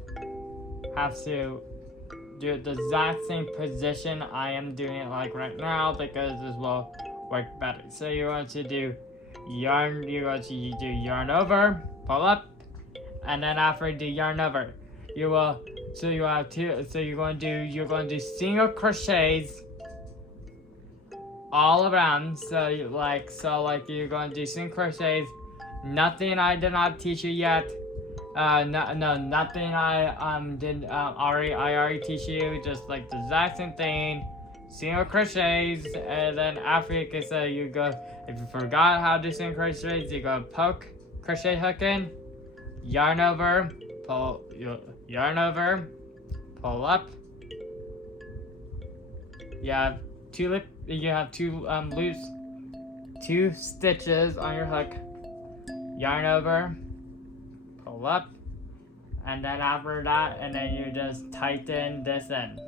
have to do it the exact same position I am doing it like right now, because this will work better. So you're going to do yarn. You're going to do yarn over, pull up, and then after you do yarn over, you will. So you have 2. So you're going to do single crochets all around. So you're going to do single crochets. Nothing I did not teach you yet. Nothing I already teach you. Just like the exact same thing. Single crochets, and then after you can say you go. If you forgot how to do single crochets, you go poke crochet hook in, yarn over, pull up. You have 2 loose 2 stitches on your hook, yarn over, pull up, and then after that, and then you just tighten this in.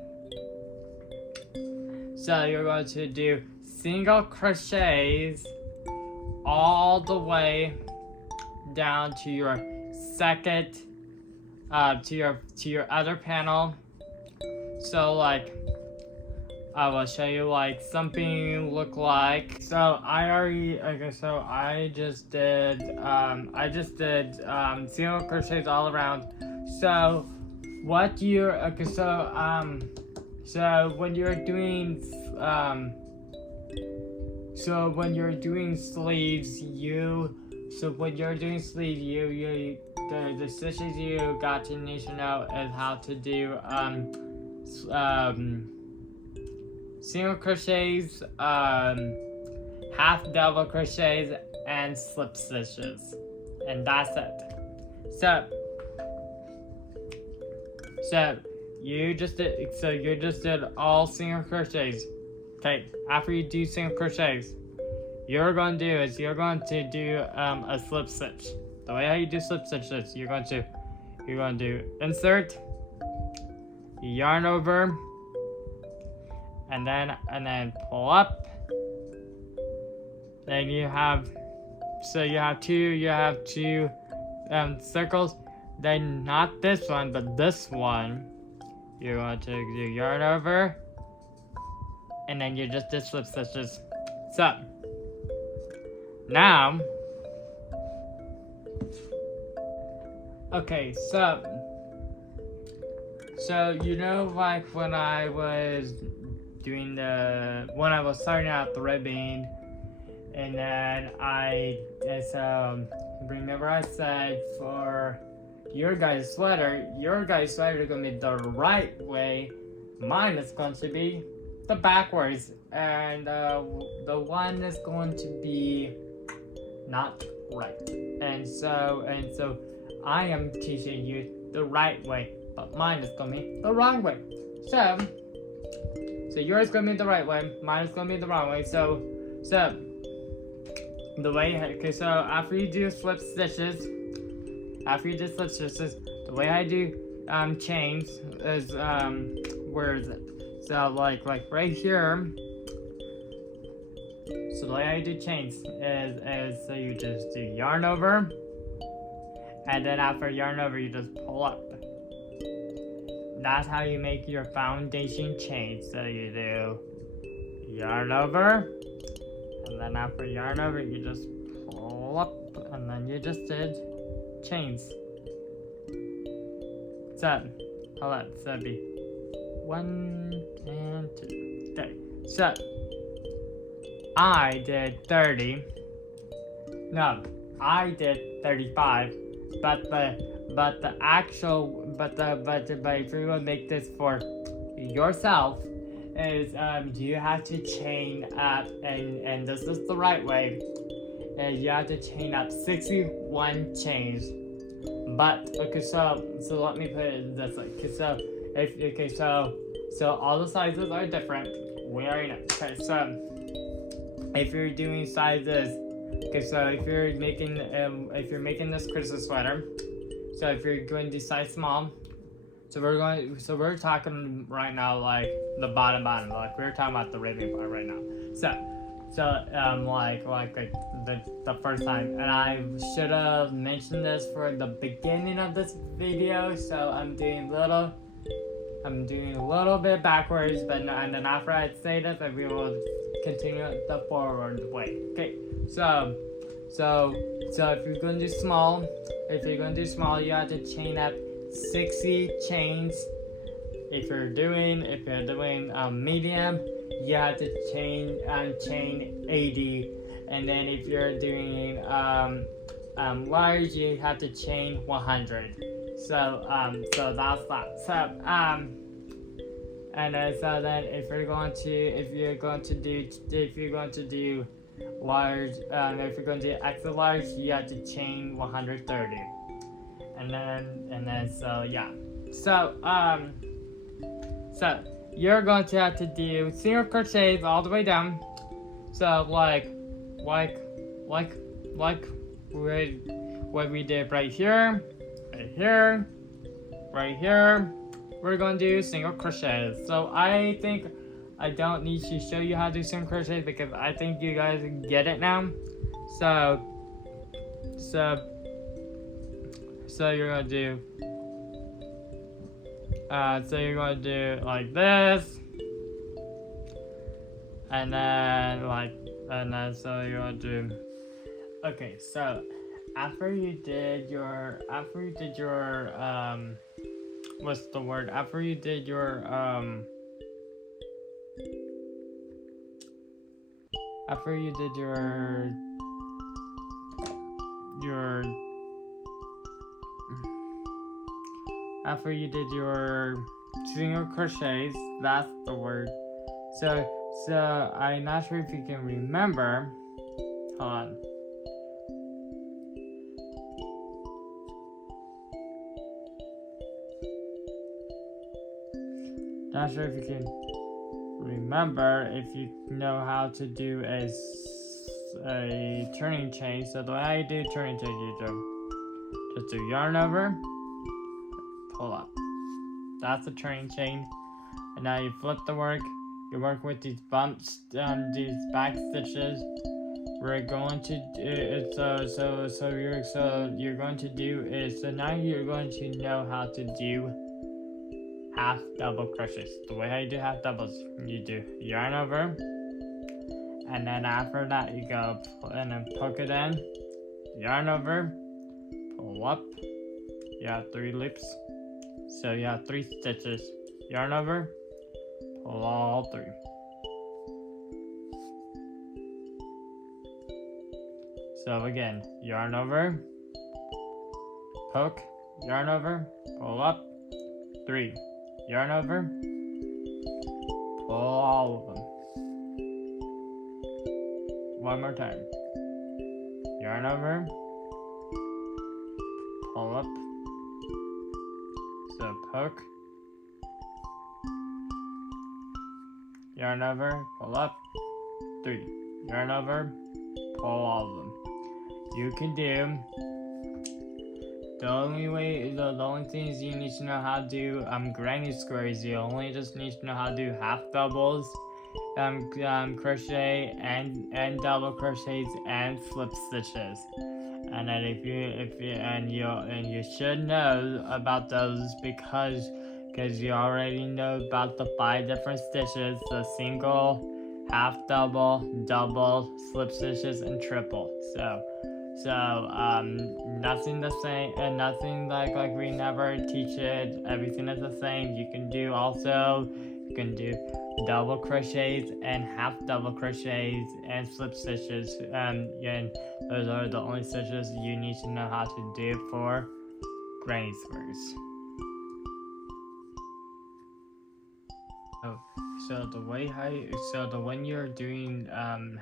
So you're going to do single crochets all the way down to your second, to your other panel. So like I will show you like something look like. So I just did single crochets all around. So what you're okay so when you're doing when you're doing sleeves you the stitches you got to need to know is how to do single crochets, half double crochets, and slip stitches, and that's it. So you just did all single crochets. Okay, after you do single crochets, you're going to do a slip stitch. The way how you do slip stitches, you're going to insert, yarn over, and then pull up. Then you have two circles. Then not this one, but this one. You're going to do yarn over, and then you just did slip stitches. So now, okay, so you know, like when I was starting out the ribbing, and then remember I said for your guys' sweater is gonna be the right way. Mine is going to be the backwards, and the one is going to be not right. And so I am teaching you the right way, but mine is gonna be the wrong way. So yours is gonna be the right way, mine is gonna be the wrong way. So the way, okay, so after you do slip stitches, the way I do chains is where is it? So like right here. So the way I do chains is so you just do yarn over, and then after yarn over you just pull up. That's how you make your foundation chain. So you do yarn over, and then after yarn over you just pull up, and then you just did chains. So that'd be 1 and 2. Okay. So I did 30. No, I did 35. But if you want to make this for yourself, is you have to chain up, and this is the right way. You have to chain up 61 chains. But okay, so let me put it this way. So all the sizes are different. We already know. Okay, so if you're doing sizes, okay, so if you're making this Christmas sweater, so if you're going to do size small, so we're talking right now like the bottom, like we're talking about the ribbing part right now. So like the first time, and I should have mentioned this for the beginning of this video, so I'm doing a little bit backwards, and then after I say this, we will continue the forward way. Okay, so if you're gonna do small, you have to chain up 60 chains. If you're doing medium, you have to chain 80, and then if you're doing large, you have to chain 100. So that's that. And so then if you're going to do large, if you're going to do extra large, you have to chain 130. And then so yeah. So you're going to have to do single crochets all the way down. So like what we did right here, right here, we're going to do single crochets. So I think I don't need to show you how to do single crochets because I think you guys get it now. So you're going to do like this, and then so you're gonna do. Okay, so after you did your what's the word? After you did your after you did your after you did your single crochets, that's the word. So I'm not sure if you can remember. Hold on. Not sure if you can remember if you know how to do a turning chain. So the way I do turning chain, you just do yarn over, pull up. That's a turning chain. And now you flip the work. You work with these bumps, these back stitches. We're going to do you're going to do is so now you're going to know how to do half double crochets. The way I do half doubles, you do yarn over, and then after that you go and then poke it in, yarn over, pull up. You have 3 loops, so you have 3 stitches. Yarn over, pull all 3. So again, yarn over, poke, yarn over, pull up, 3, yarn over, pull all of them. One more time. Yarn over, pull up, so poke, yarn over, pull up, 3, yarn over, pull all of them. You can do, the only thing is you need to know how to do granny squares. You only just need to know how to do half doubles, crochet and double crochets and slip stitches. And then if you should know about those because you already know about the 5 different stitches: the single, half double, double, slip stitches, and triple. So nothing the same, and nothing like we never teach it. Everything is the same. You can do double crochets and half double crochets and slip stitches. And those are the only stitches you need to know how to do for granny squares. So when you're doing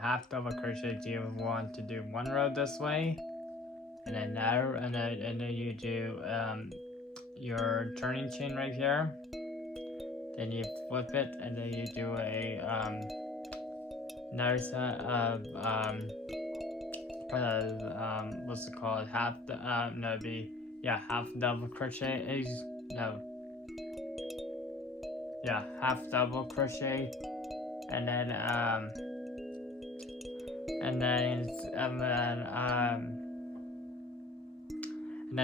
half double crochet, you want to do 1 row this way, and then you do your turning chain right here. Then you flip it, and then you do a another set of what's it called? Half double crochet. Half double crochet, and then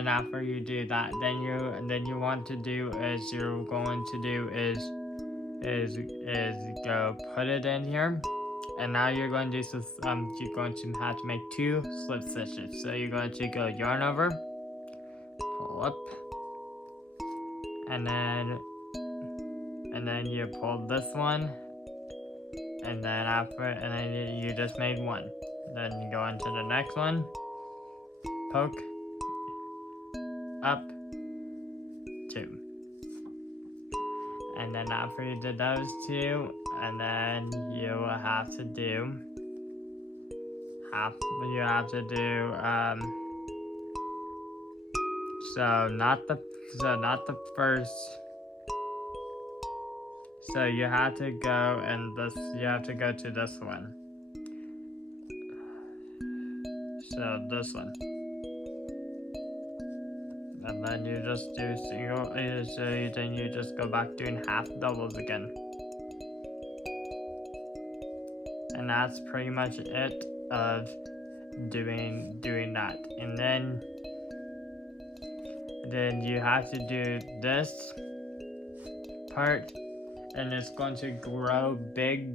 after you do that, then you want to do is you're going to do is go put it in here, and now you're going to do you're going to have to make 2 slip stitches. So you're going to go yarn over, pull up, and then you pull this one, and then you just made 1. Then you go into the next one, poke, up, 2. And then after you did those 2, and then you will have to do not the first. So you have to go to this one. So this one. And then you just do single, then you just go back doing half doubles again. And that's pretty much it of doing that. And then you have to do this part, and it's going to grow big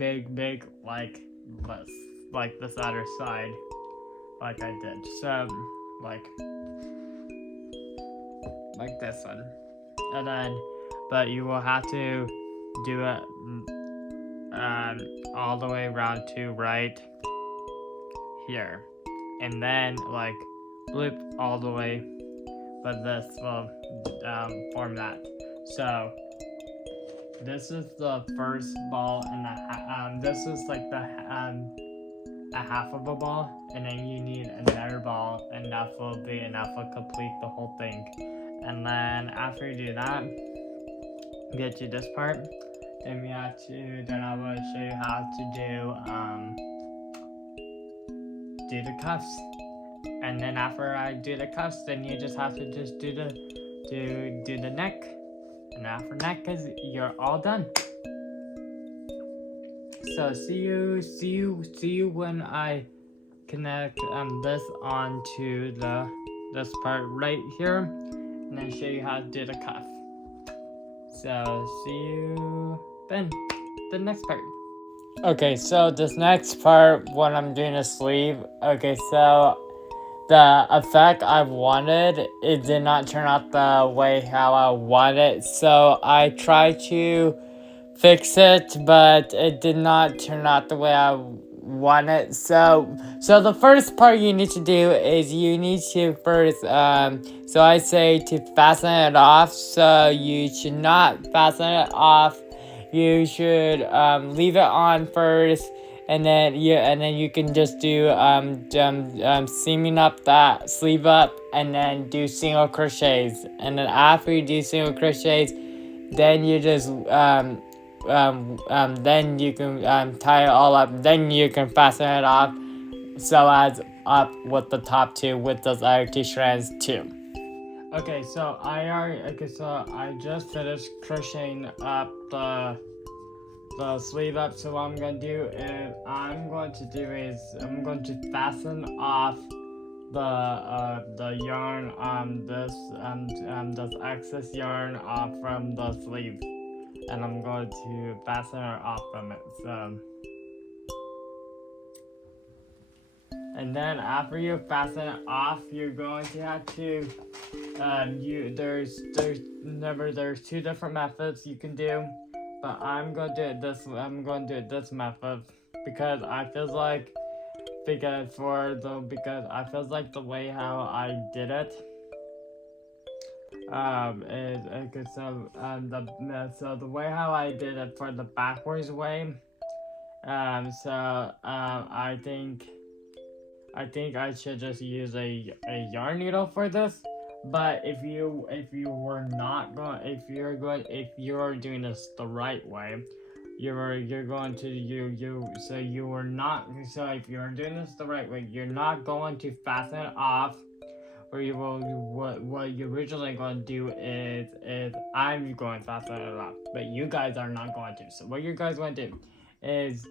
like this other side, like I did. So like this one, and then but you will have to do it all the way around to right here, and then like loop all the way, but this will form that. So this is the first ball, and this is like the a half of a ball, and then you need another ball, and that will complete the whole thing. And then after you do that, get to this part, then then I will show you how to do the cuffs. And then after I do the cuffs, then you just have to just do the neck. And after neck, you're all done. So see you when I connect this onto this part right here, and then show you how to do the cuff. So see you then, the next part. Okay, so this next part, when I'm doing a sleeve, okay, so the effect I wanted, it did not turn out the way how I wanted, so I tried to fix it, but it did not turn out the way I wanted. So the first part you need to do is you need to first, so I say to fasten it off. So you should not fasten it off. You should leave it on first, and then you can just do seaming up that sleeve up, and then do single crochets. And then after you do single crochets, then you just then you can tie it all up. Then you can fasten it off, so as up with the top two with those other two strands too. Okay, so I just finished crocheting up the sleeve up. So what I'm going to do is I'm going to fasten off the yarn this excess yarn off from the sleeve, and I'm going to fasten it off from it. So, and then after you fasten it off, you're going to have to there's two different methods you can do, but I'm going to do it this method because I feel like the way how I did it so the way how I did it for the backwards way, I think I should just use a yarn needle for this. But if you're doing this the right way, if you're doing this the right way, you're not going to fasten it off, or what you're originally going to do is I'm going to fasten it off, but you guys are not going to. So what you guys want to do is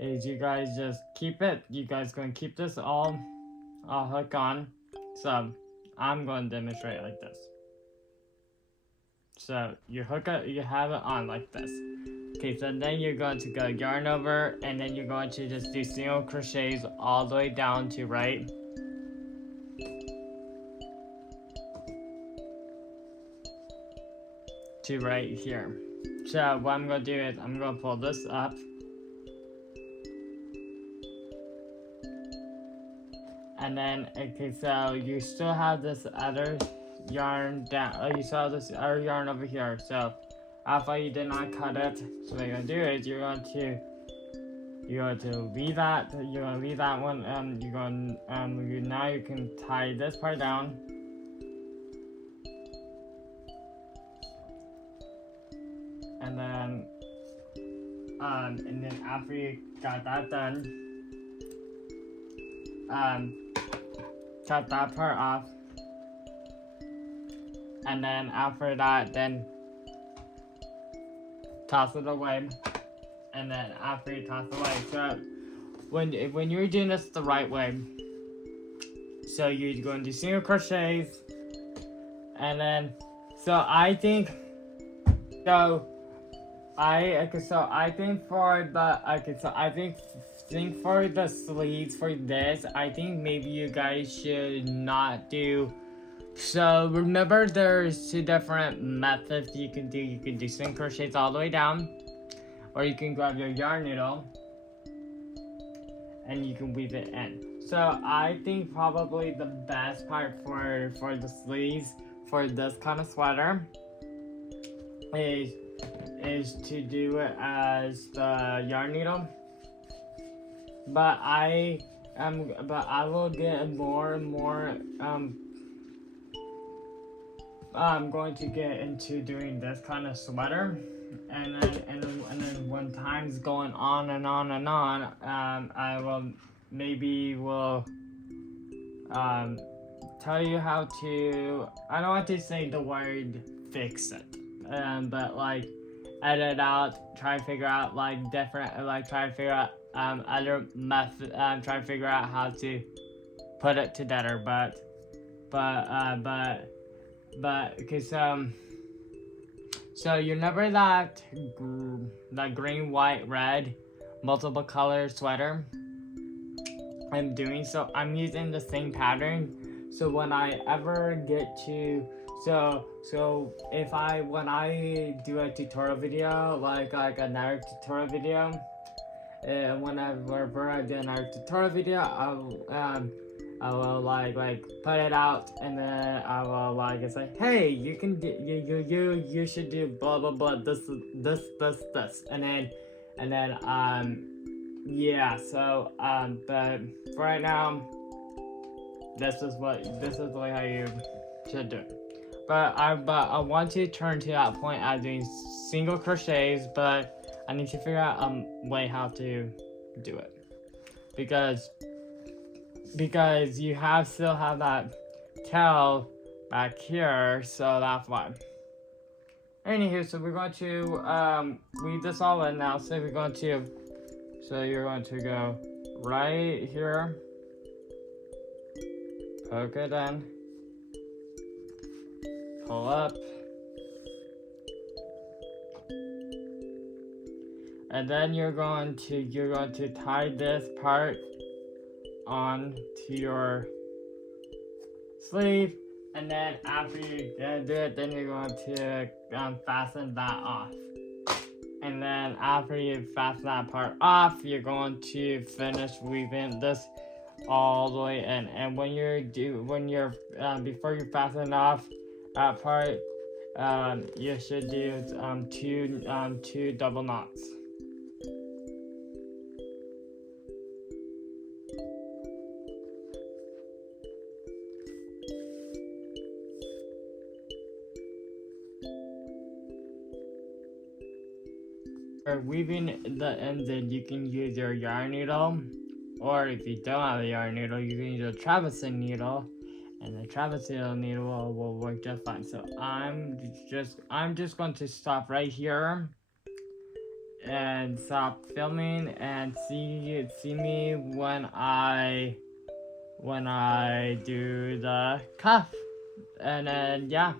you guys just keep it. You guys going to keep this all hook on. So I'm going to demonstrate like this. So you have it on like this. Okay, so then you're going to go yarn over, and then you're going to just do single crochets all the way down to right. To right here. So what I'm going to do is I'm going to pull this up. And then, okay, so you still have this other yarn down. You still have this other yarn over here. So after you did not cut it, so what you're going to do is you're going to leave that. You're going to leave that one. Now you can tie this part down. And then after you got that done, cut that part off, and then after that, then toss it away. And then after you toss it away, so when you're doing this the right way, so you're going to do single crochets, and then so I think so. I think for the sleeves for this, I think maybe you guys should not do. So remember, there's two different methods you can do. You can do string crochets all the way down, or you can grab your yarn needle and you can weave it in. So I think probably the best part for the sleeves for this kind of sweater is to do it as the yarn needle. But I will get more and more I'm going to get into doing this kind of sweater, and then when time's going on and on and on, I will tell you how to. I don't want to say the word fix it, but like edit out, try and figure out like different, like try and figure out other method, try and figure out how to put it together, but because so you remember that green, white, red, multiple color sweater I'm doing? So I'm using the same pattern. So when I ever get to when I do a tutorial video, like another tutorial video, whenever I do another tutorial video, I will like put it out, and then I will like say, hey, you can do, you should do blah blah blah, this, and then yeah. So but for right now, this is like how you should do it. But I want to turn to that point of doing single crochets, but I need to figure out a way how to do it, because you still have that tail back here, so that's why. Anywho, so we're going to weave this all in now. So you're going to go right here, poke it in, pull up, and then you're going to tie this part on to your sleeve, and then after you do it, then you're going to fasten that off. And then after you fasten that part off, you're going to finish weaving this all the way in. And before you fasten off that part, you should do two double knots. For weaving the ended, you can use your yarn needle, or if you don't have a yarn needle, you can use a traversing needle, and the traversing needle will work just fine. So I'm just going to stop right here and stop filming and see me when I do the cuff, and then yeah.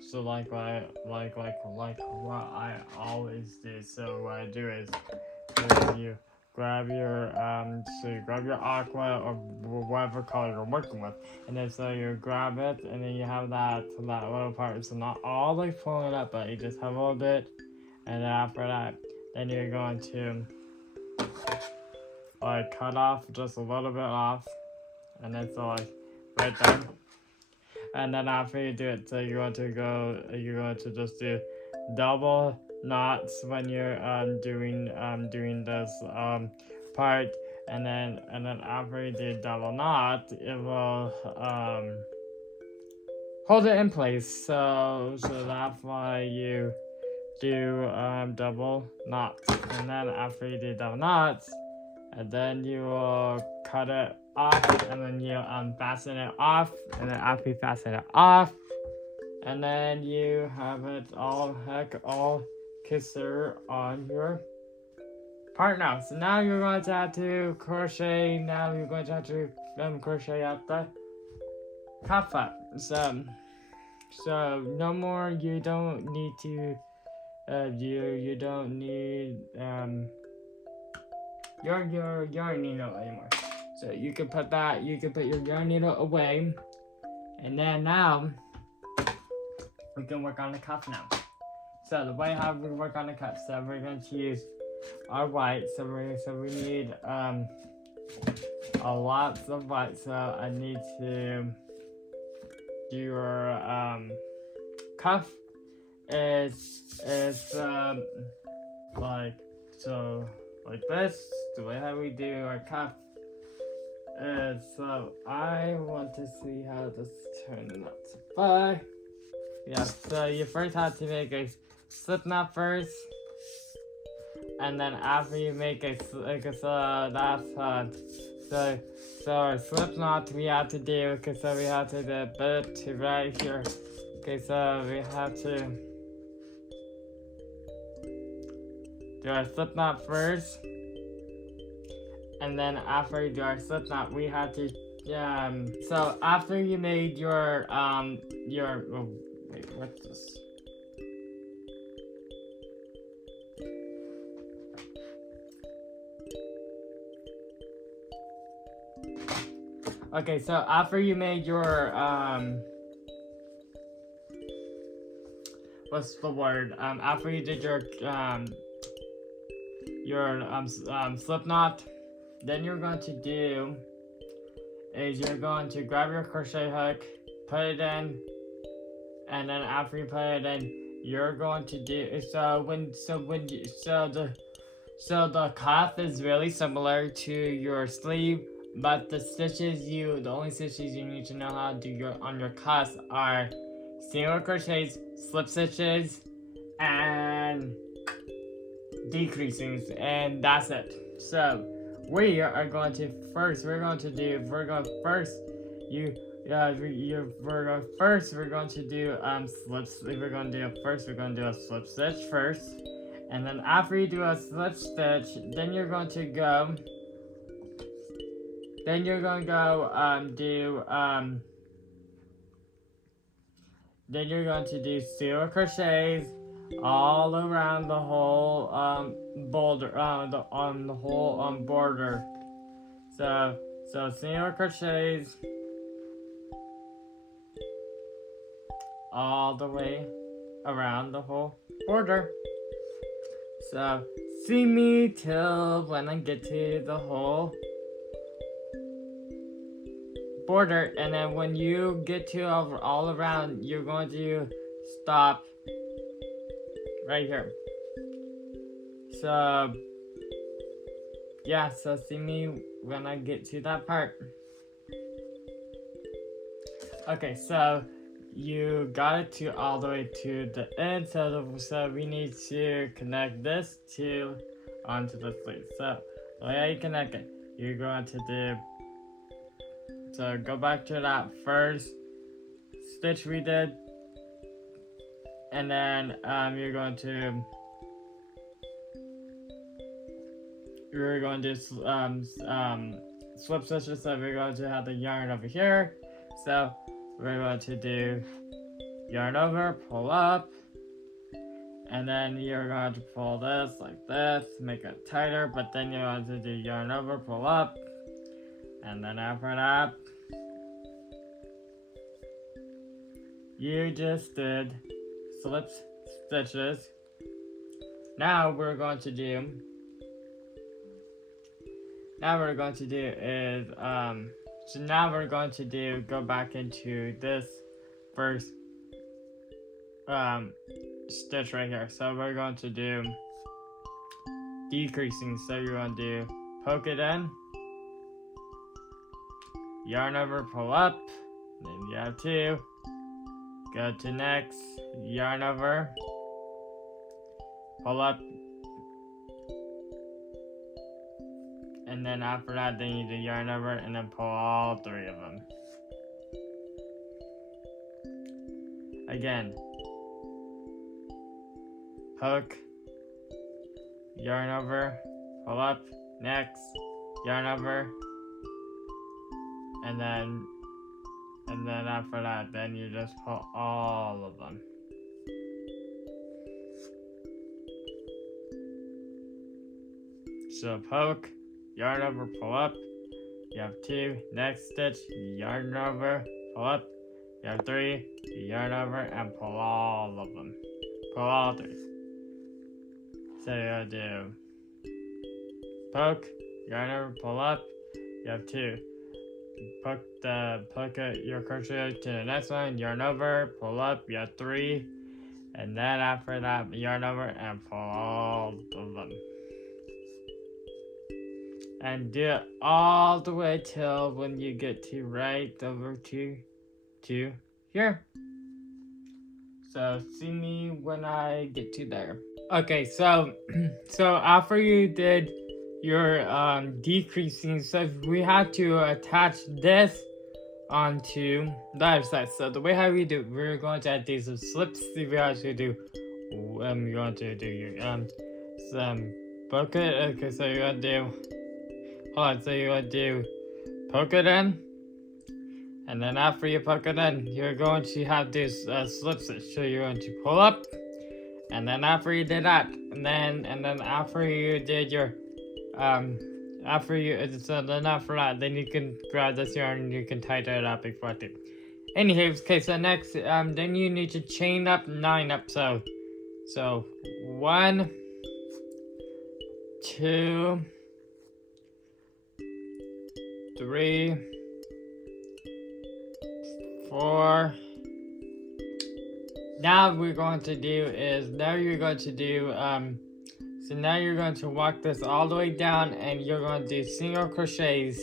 So like what I always do. So what I do is you grab your aqua or whatever color you're working with, and then so you grab it, and then you have that little part. So not all the way pulling it up, but you just have a little bit, and then after that, then you're going to like cut off just a little bit off, and then so like right there. And then after you do it, so you're going to just do double knots when you're doing this part, and then after you do double knot, it will hold it in place. So that's why you do double knots, and then after you do double knots, and then you will cut it off, and then you fasten it off, and then after you fasten it off, and then you have it all kisser on your part now. So now you're going to have to crochet. Now you're going to have to crochet out the cuff up. So no more. You don't need to. You don't need your yarn needle anymore. So you can put that. You can put your yarn needle away, and then now we can work on the cuff now. So the way how we work on the cuff. So we're going to use our white. So we need a lot of white. So I need to do your cuff is like so like this. The way how we do our cuff is so I want to see how this turns out. Bye. Yeah. So you first have to make a slip knot first, and then after you make a so our slip knot we have to do because so we have to do bit to right here. Okay, so we have to do our slip knot first, and then after you do our slip knot, we have to so after you made your oh, wait, what's this? Okay, so after you made your what's the word? After you did your slip knot, then you're going to do is you're going to grab your crochet hook, put it in, and then after you put it in, you're going to do so the cuff is really similar to your sleeve, but the only stitches you need to know how to do on your cuffs are single crochets, slip stitches, and decreasing, and that's it. So we're going to do a slip stitch first, and then after you do a slip stitch, then you're going to go do single crochets all around the whole border. So single crochets all the way around the whole border. So see me till when I get to the whole border, and then when you get to all around, you're going to stop right here. So yeah, so see me when I get to that part. Okay, so you got it to all the way to the end, so we need to connect this onto the sleeve. So the way you connect it, you're going to do, so go back to that first stitch we did, and then you're going to slip stitches. So we're going to have the yarn over here. So we're going to do yarn over, pull up, and then you're going to pull this like this, make it tighter, but then you're going to do yarn over, pull up, and then after that, you just did slip stitches. Now we're going to do go back into this first stitch right here. So we're going to do decreasing. So you're going to do poke it in, yarn over, pull up, then you have two, go to next, yarn over, pull up, and then after that, then you do yarn over and then pull all three of them. Again, hook, yarn over, pull up, next, yarn over, and then And then after that, then you just pull all of them. So poke, yarn over, pull up. You have 2, next stitch, yarn over, pull up. You have 3, yarn over, and pull all of them. Pull all 3. So you'll do poke, yarn over, pull up. You have 2. Poke your crochet to the next one, yarn over, pull up. You have 3. And then after that, yarn over and pull all of them. And do it all the way till when you get to right over to here. So see me when I get to there. Okay, so after you did your decreasing stuff, we have to attach this onto the other side. So the way how we do, we're going to add these slips. We actually do. You're going to do your some bucket. Okay, so you're gonna do. Hold on. So you're gonna do poke it in, and then after you poke it in, you're going to have these slip stitch. So you're going to pull up, and then after you did that, and then after you did your after that, then you can grab this yarn and you can tighten it up before it. Anywho, okay, so next, then you need to chain up 9 up. So 1, 2, 3, 4. Now we're going to do is so now you're going to walk this all the way down and you're going to do single crochets.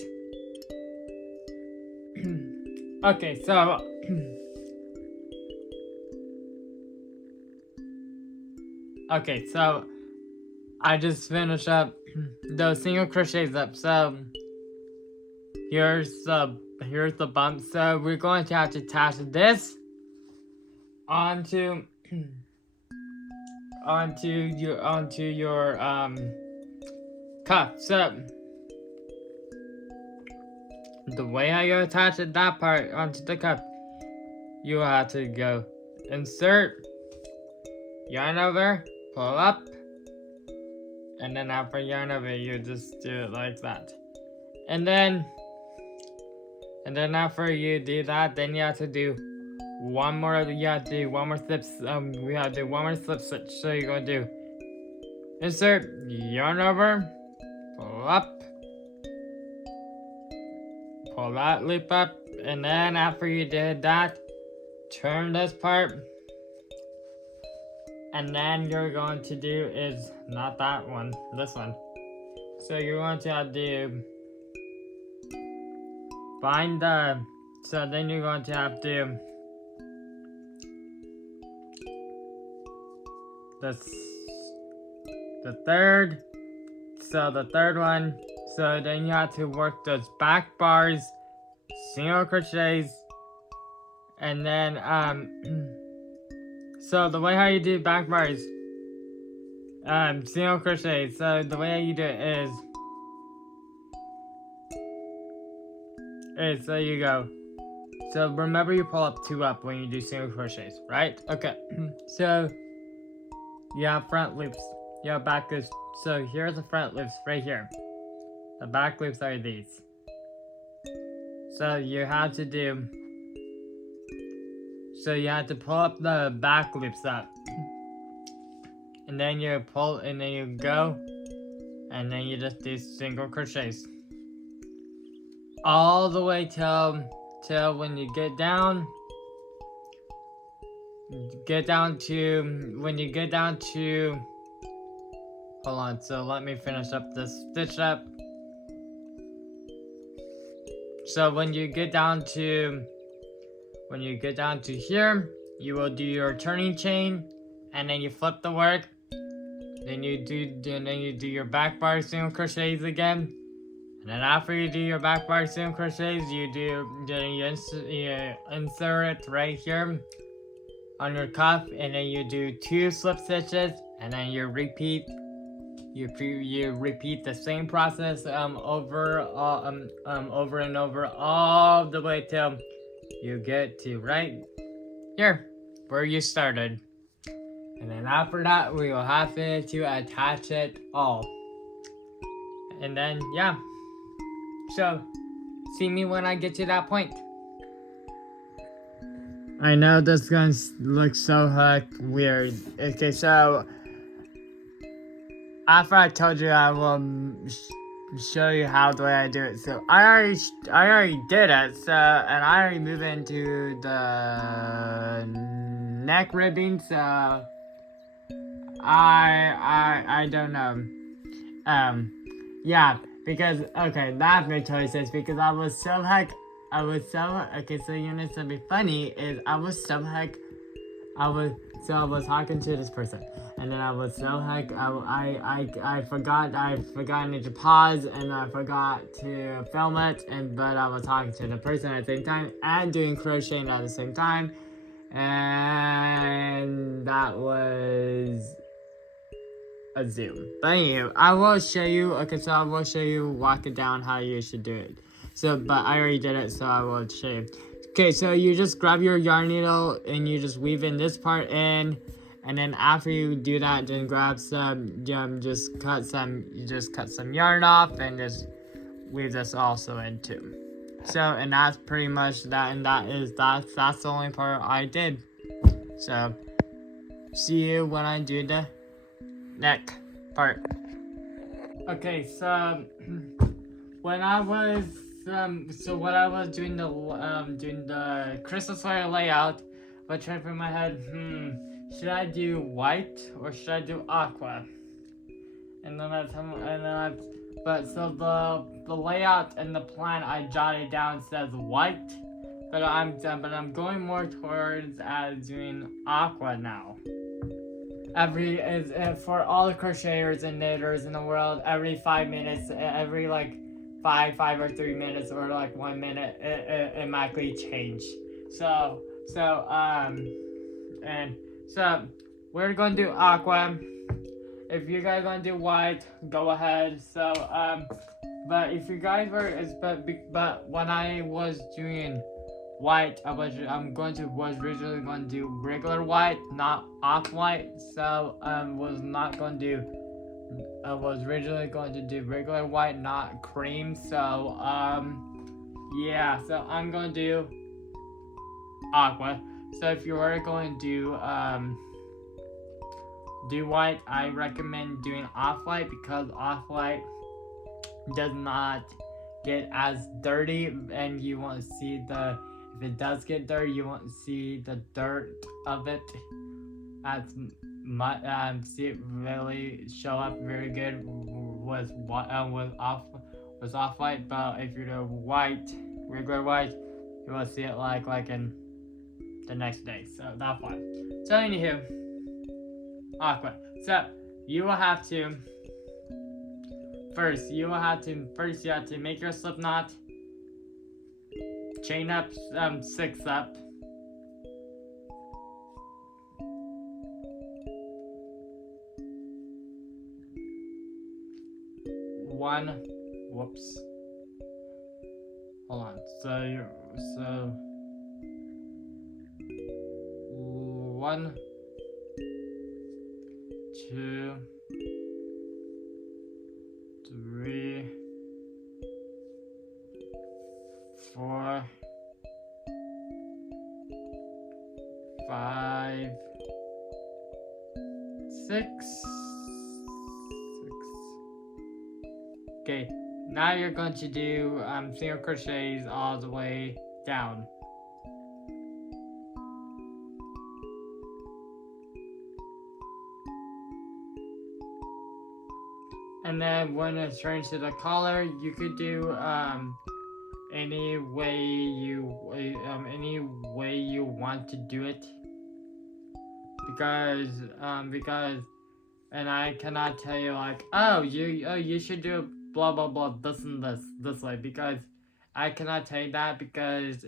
Okay, so I just finished up those single crochets up. So here's the bump. So we're going to have to attach this onto your cuff. So the way how you attach that part onto the cuff, you have to go insert, yarn over, pull up, and then after yarn over, you just do it like that. And then after you do that, then you have to do one more slip. We have to do one more slip stitch. So you're going to do insert, yarn over, pull up, pull that loop up, and then after you did that, turn this part, and then you're going to do is not that one, this one. So you're going to have to find so then you're going to have to the third one. So then you have to work those back bars, single crochets, and then so the way how you do back bars, single crochets. So the way you do it is so you go. So remember you pull up 2 up when you do single crochets, right? Okay. So you have front loops, you have back loops. So here's the front loops right here. The back loops are these. So you have to pull up the back loops up. And then you pull, and then you go, and then you just do single crochets. All the way till when you get down to, hold on, so let me finish up this stitch up. So when you get down to here, you will do your turning chain, and then you flip the work. Then you do your back bar single crochets again. And then after you do your back bar single crochets, you insert it right here on your cuff, and then you do 2 slip stitches, and then you repeat the same process over and over all the way till you get to right here where you started. And then after that, we will have to attach it all. And then, yeah. So, see me when I get to that point. I know this is gonna look so weird. Okay, so after I told you, I will show you how the way I do it. So I already did it. So and I already moved into the neck ribbing. So I don't know. Yeah, because okay, that made total sense because I was so okay. So you know something funny is I was talking to this person, and then I was so I forgot to pause, and I forgot to film it, but I was talking to the person at the same time and doing crocheting at the same time, and that was a zoom. But anyway, I will show you. Okay, so I will show you walk it down how you should do it. So, but I already did it, so I will show you. Okay, so you just grab your yarn needle and you just weave in this part in, and then after you do that, then grab some, just cut some yarn off and just weave this also in too. So, and that's pretty much that, and that's the only part I did. So, see you when I do the neck part. Okay, so when I was what I was doing the Christmas sweater layout, I tried for my head, should I do white or should I do aqua? And then but so the layout and the plan I jotted down says white, but I'm going more towards doing aqua now. For all the crocheters and knitters in the world, every 5 minutes, every like five or 3 minutes or like 1 minute, it magically change. So we're gonna do aqua. If you guys want to do white, go ahead. So but if you guys were but when I was doing white, I was originally going to do regular white, not off white. So was originally going to do regular white, not cream. So yeah, so I'm going to do aqua. So if you are going to do white, I recommend doing off white because off white does not get as dirty, and you won't see if it does get dirty, you won't see the dirt of it as much. See it really show up very good with off white. But if you do white, regular white, you will see it like in the next day. So that's fine. So anywho, aqua. So you will have to first you have to make your slip knot. Chain up 6 up. One, whoops. Hold on. So 1, 2, 3, 4, 5, 6. Okay, now you're going to do single crochets all the way down. And then when it turns to the collar, you could do any way you want to do it, because and I cannot tell you like, you should do blah blah blah this and this way, because I cannot tell you that because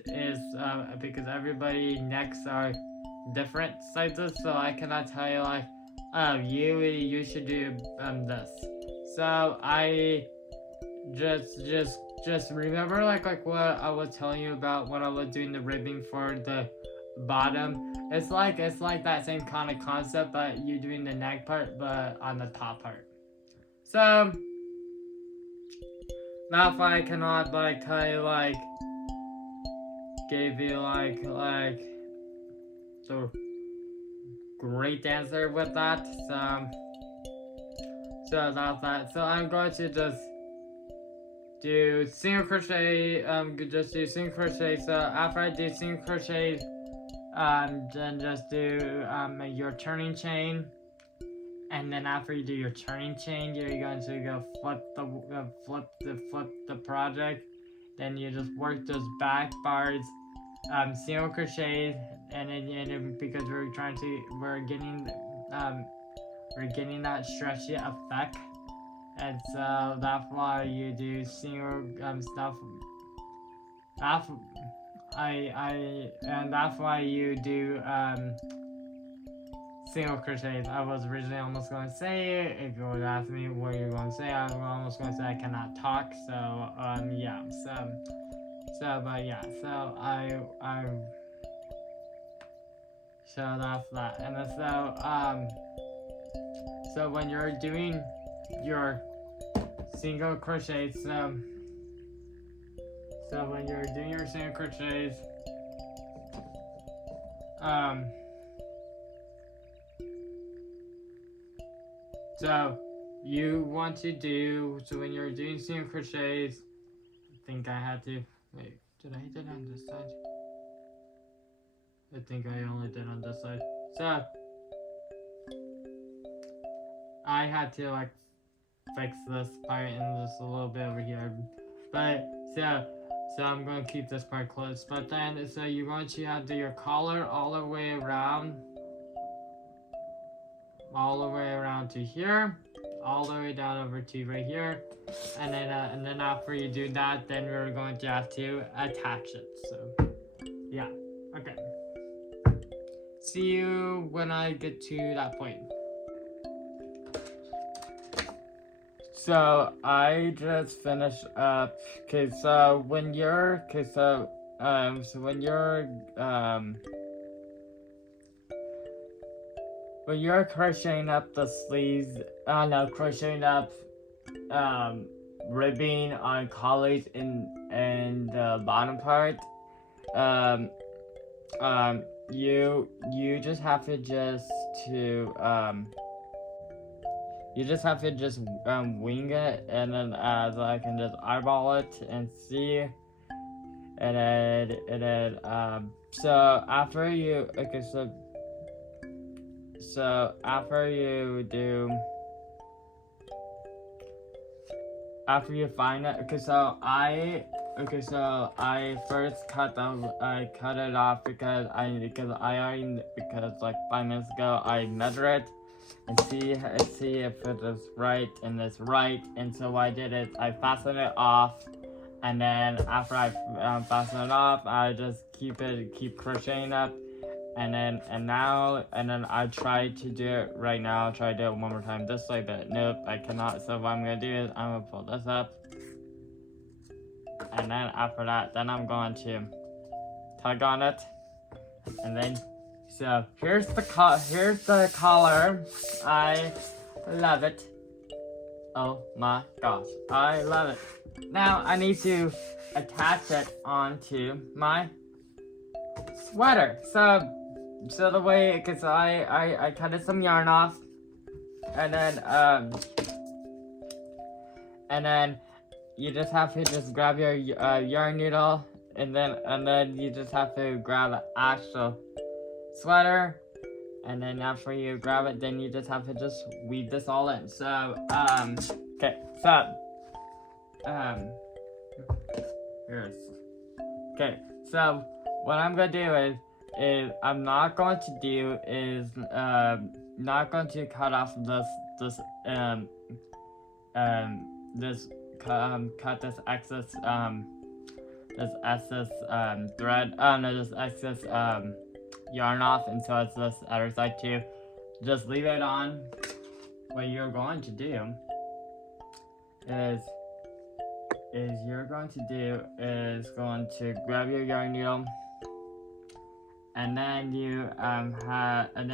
because everybody necks are different sizes, so I cannot tell you like, you should do this. So I just just remember like what I was telling you about when I was doing the ribbing for the bottom. It's like that same kind of concept, but you're doing the neck part, but on the top part. So that's why I cannot like tell you like give you like the great answer with that. So that's that. So I'm going to just do single crochet. Just do single crochet. So after I do single crochet, then just do your turning chain, and then after you do your turning chain, you're going to go flip the project. Then you just work those back bars, single crochet, and then because we're getting that stretchy effect, and so that's why you do single stuff. And that's why you do single crochets. I was originally almost going to say it. If you would ask me what you're going to say, I was almost going to say I cannot talk. So yeah. But yeah. So that's that. And then so when you're doing your single crochets, so when you're doing your single crochets, so you want to do, so when you're doing single crochets, I think I had to, wait, did I hit it on this side? I think I only did on this side. So I had to like fix this part and this a little bit over here, but so I'm going to keep this part closed. But then, so you're going to have to do your collar all the way around to here, all the way down over to right here, and then after you do that, then we're going to have to attach it. So yeah, okay. See you when I get to that point. So I just finished up. Okay, so when you're when you're crocheting up the sleeves, crocheting up ribbing on collars in the bottom part, you just have to wing it, and then so I can just eyeball it and see, and then so after you after you find it, so I first cut it off because like 5 minutes ago I measured it and see if it is right, and it's right, and so what I did is I fastened it off, and then after I fasten it off, I just keep crocheting up, and then I try to do it right now. I'll try to do it one more time this way, but nope, I cannot. So what I'm gonna do is I'm gonna pull this up, and then after that, then I'm going to tug on it, and then so here's the collar. I love it. Oh my gosh, I love it. Now I need to attach it onto my sweater. So the way, cause I cut some yarn off, and then you just have to just grab your yarn needle, and then you just have to grab the actual sweater, and then after you grab it, then you just have to just weave this all in. So okay, so okay, so what I'm gonna do is I'm not going to do is not going to cut off cut this excess thread, this excess yarn off, and so it's this other side too. Just leave it on. What you're going to do is you're going to do is going to grab your yarn needle, and then you're going to and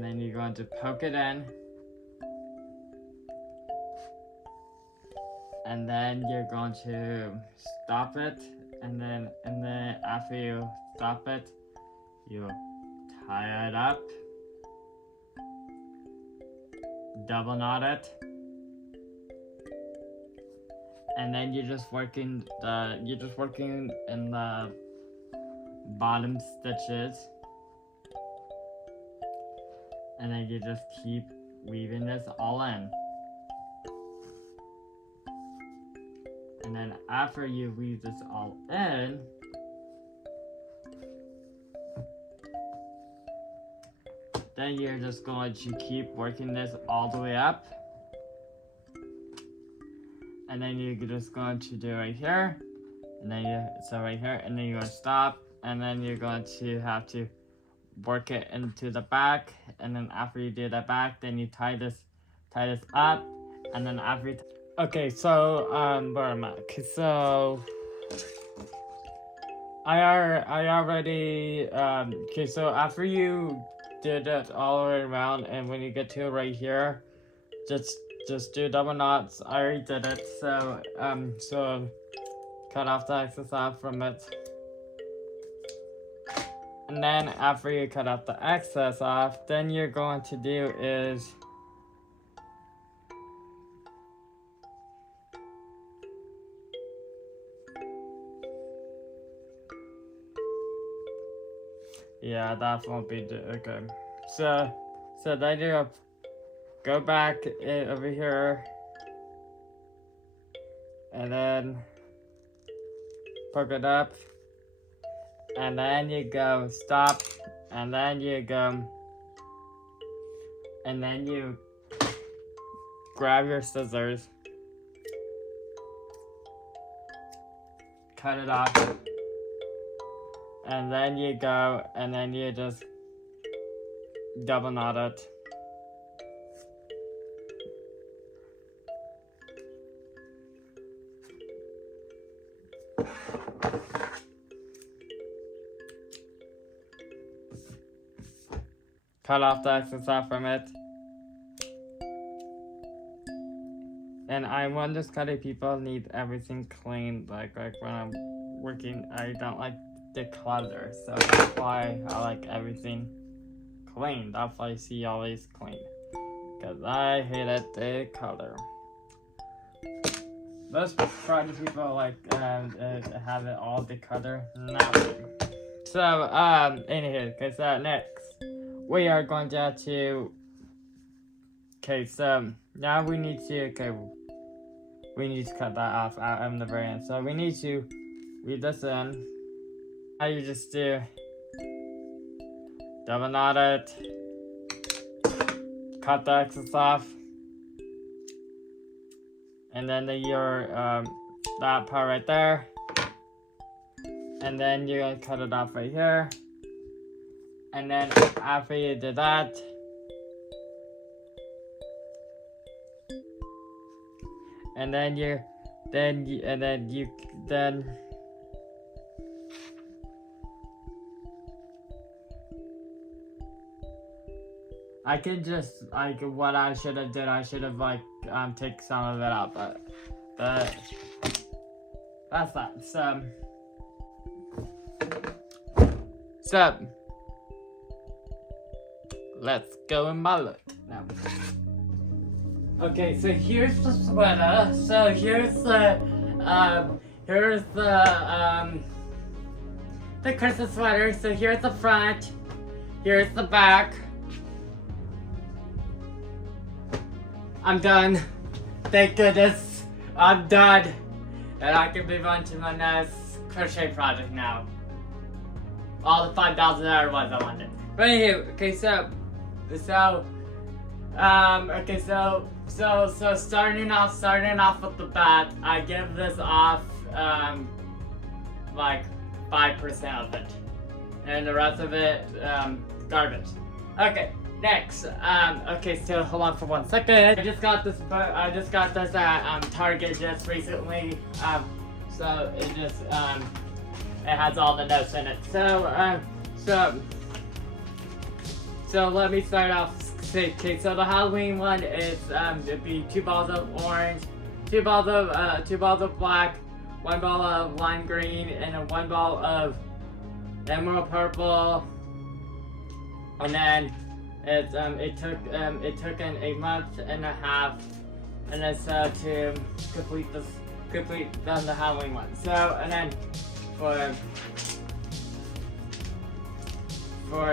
then you're going to poke it in, and then you're going to stop it, and then after you stop it, you tie it up, double knot it, and then you're just working in the bottom stitches, and then you just keep weaving this all in. And then after you weave this all in, then you're just going to keep working this all the way up. And then you're just going to do right here, and then right here, and then you're going to stop, and then you're going to have to work it into the back, and then after you do the back, then you tie this up, and then after you okay, so where am I? Okay, so I already okay, so after you did it all the way around, and when you get to right here, just do double knots. I already did it, so cut off the excess off from it. And then after you cut off the excess off, then you're going to do is yeah, that won't be okay. So then you go back over here, and then poke it up, and then you go stop, and then you go, and then you grab your scissors, cut it off, and then you go, and then you just double knot it. Cut off the excess off from it. And I want this kind of people need everything clean. Like when I'm working, I don't like the clutter. So that's why I like everything clean. That's why you see always clean. Because I hated the color. Most project people like have it all the color. Not me. So anywho, okay, so next we are going to have to, okay, so now we need to cut that off out in the very end. So we need to weave this in. Now you just do double knot it, cut the excess off, and then that part right there, and then you're gonna cut it off right here. And then after you did that, and then I can just like what I should have did. I should have like take some of it out, but that's that. So let's go in my look now. Okay, so here's the sweater. So here's the Christmas sweater. So here's the front. Here's the back. I'm done. Thank goodness. I'm done. And I can move on to my next crochet project now. All the $5,000 ones I wanted. But anyway, okay, so starting off with the bat, I give this off like 5% of it, and the rest of it garbage. Okay, next. Okay, so hold on for 1 second. I just got this at Target just recently. So it just it has all the notes in it. So let me start off. Okay, so the Halloween one is it'd be 2 balls of orange, 2 balls of black, 1 ball of lime green, and then 1 ball of emerald purple. And then it took a month and a half, and then so to complete the Halloween one. So and then for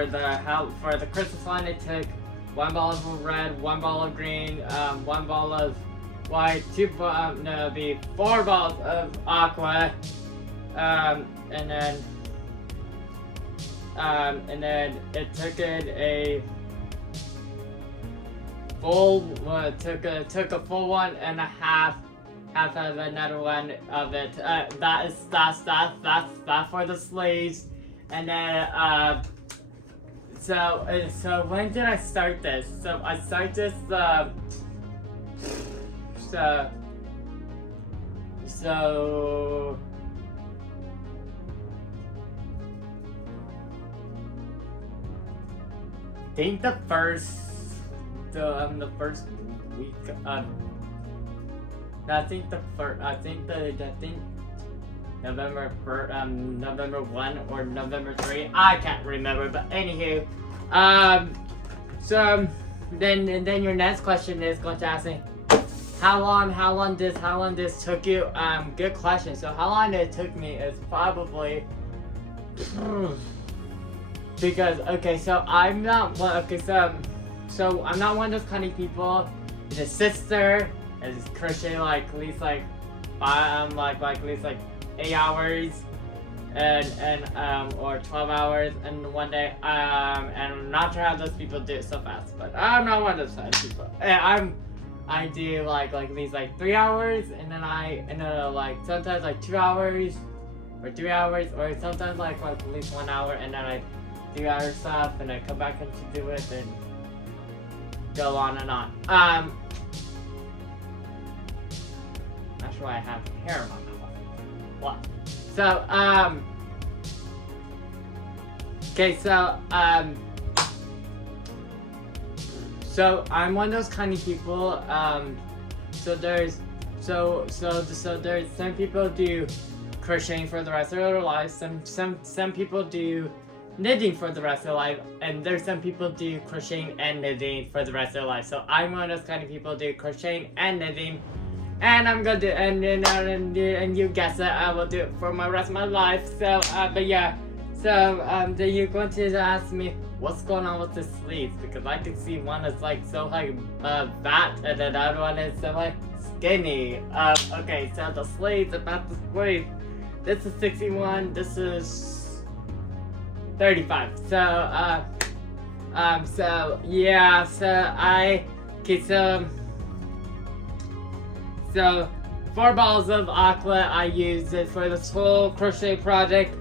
the Christmas one, it took 1 ball of red, 1 ball of green, 1 ball of white, 4 balls of aqua, and then it took a full took a full 1.5 half of another one of it. That's for the sleeves, and then so when did I start this? So I start this so I think the first week of I think November 1 or November 3. I can't remember, but anywho, so then your next question is going to ask me, how long this took you? Good question. So how long it took me is probably because so I'm not one. So I'm not one of those kind of people. The sister is crochet like at least like 8 hours and or 12 hours in one day. And I'm not sure how those people do it so fast, but I'm not one of those kind of people. I do like at least like 3 hours, and then like sometimes like 2 hours or 3 hours, or sometimes like at least 1 hour, and then I do other stuff, and I come back and do it, and go on and on. Not sure why I have hair in my mouth. What? So okay, so I'm one of those kind of people. So there's some people do crocheting for the rest of their lives. Some people do knitting for the rest of their life, and there's some people do crocheting and knitting for the rest of their life. So I'm one of those kind of people who do crocheting and knitting, and I'm gonna do and you guess it, I will do it for my rest of my life. So but yeah, so then you're going to ask me what's going on with the sleeves, because I can see one is like so like fat, and then the other one is so like skinny. Okay, so the sleeves, about the sleeves, this is 61, this is 35. So so yeah, so 4 balls of aqua I used it for this whole crochet project.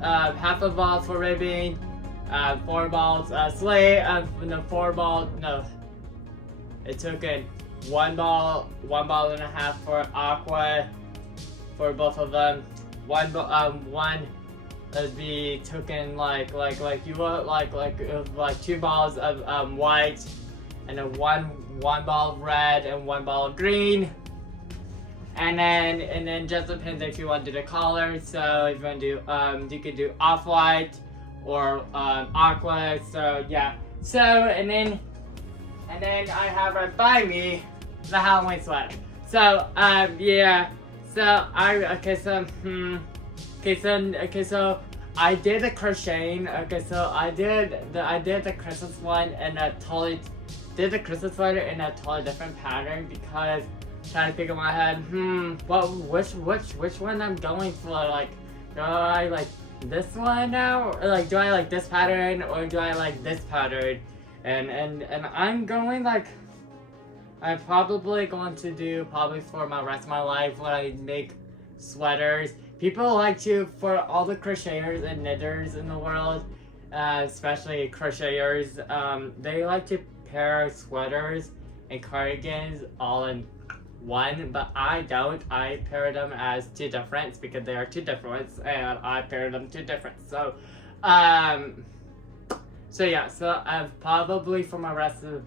Half a ball for ribbing, 4 balls sleigh, it took in 1 ball and a half for aqua for both of them. One would be taken like 2 balls of white, and then one ball of red and 1 ball of green, and then just depends if you want to do the color. So if you want to do you could do off-white or aqua. So yeah, so and then I have right by me the Halloween sweater. So yeah, so so I did the crocheting. So I did the Christmas one, and I totally did the Christmas sweater in a totally different pattern, because trying to figure in my head, which one I'm going for? Like, do I like this one now, or like do I like this pattern, or do I like this pattern? And I'm going like, I'm probably going to do for my rest of my life when I make sweaters, people like to, for all the crocheters and knitters in the world, especially crocheters, they like to pair sweaters and cardigans all in one, but I don't. I pair them as two different because they are two different ones, and I pair them two different. So yeah, so I've probably for my rest of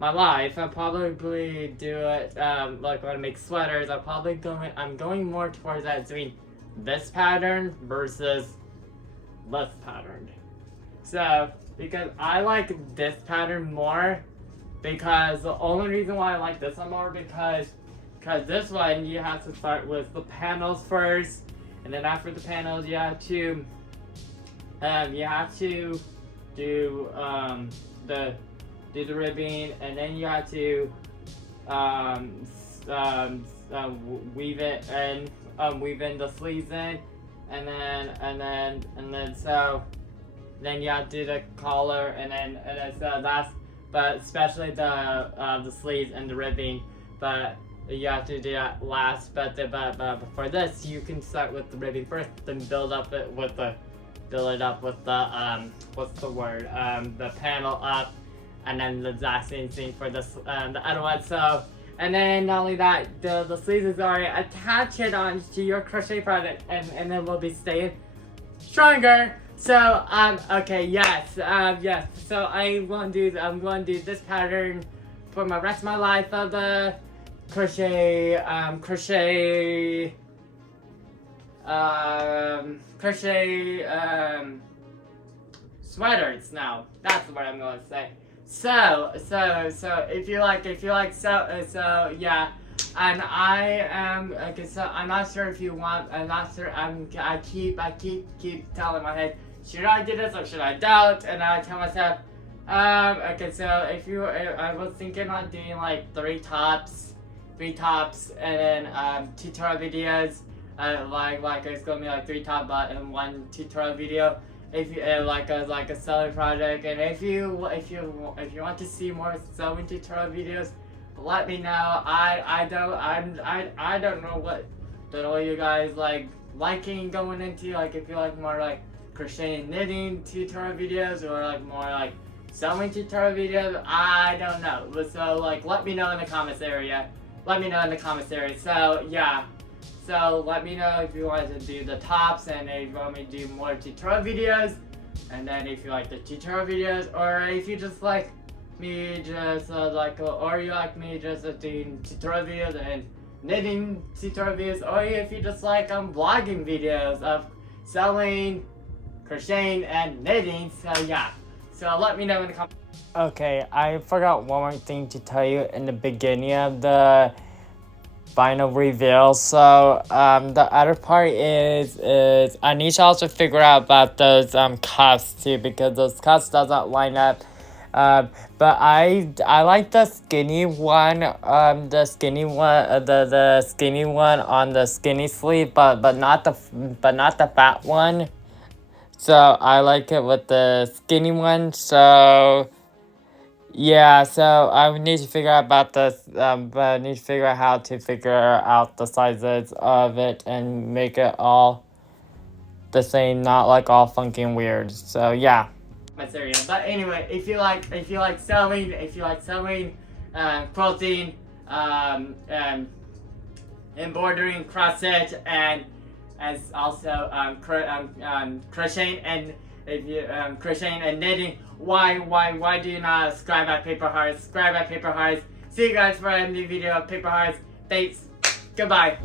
my life, I'll probably do it, like when I make sweaters, I'm going more towards that, doing this pattern versus this pattern. So, because I like this pattern more, because the only reason why I like this one more, because this one, you have to start with the panels first, and then after the panels, you have to do the ribbing, and then you have to weave it and weave in the sleeves in, and then you have to do the collar, and then so that's, but especially the sleeves and the ribbing, but you have to do that last. But for this, you can start with the ribbing first, then build it up with the what's the word, the panel up, and then the exact same thing for this the other one. So, and then not only that, the sleeves is already attach it onto your crochet project, and then will be staying stronger. So okay, yes. So I'm going to do this pattern for my rest of my life of the crochet sweaters now. That's what I'm going to say. So if you like yeah, and I am okay. So I'm not sure if you want. I'm not sure. I keep telling my head, should I do this or should I don't? And I tell myself, okay. So I was thinking on doing like three tops, and then tutorial videos. Like it's gonna be like 3 top and 1 tutorial video. If you like a sewing project, and if you want to see more sewing tutorial videos, let me know. I don't know what you guys liking going into, like if you like more like crochet and knitting tutorial videos, or like more like sewing tutorial videos. I don't know. So let me know in the comments area. So yeah. So let me know if you want to do the tops, and if you want me to do more tutorial videos, and then if you like the tutorial videos, or if you just like me just or you like me just doing tutorial videos and knitting tutorial videos, or if you just like vlogging videos of sewing, crocheting, and knitting. So yeah, so let me know in the comments. Okay, I forgot one more thing to tell you in the beginning of the final reveal. So the other part is I need to also figure out about those cuffs too, because those cuffs doesn't line up. But I like the skinny one, the skinny one on the skinny sleeve, but not the fat one. So I like it with the skinny one. So yeah, so I need to figure out about this, but I need to figure out how to figure out the sizes of it and make it all the same, not like all funky and weird. So yeah. But anyway, if you like sewing, quilting, embroidering, crochet, and as also crocheting, and if you crocheting and knitting, why do you not subscribe at Paper Hearts? See you guys for a new video of Paper Hearts. Thanks. Goodbye.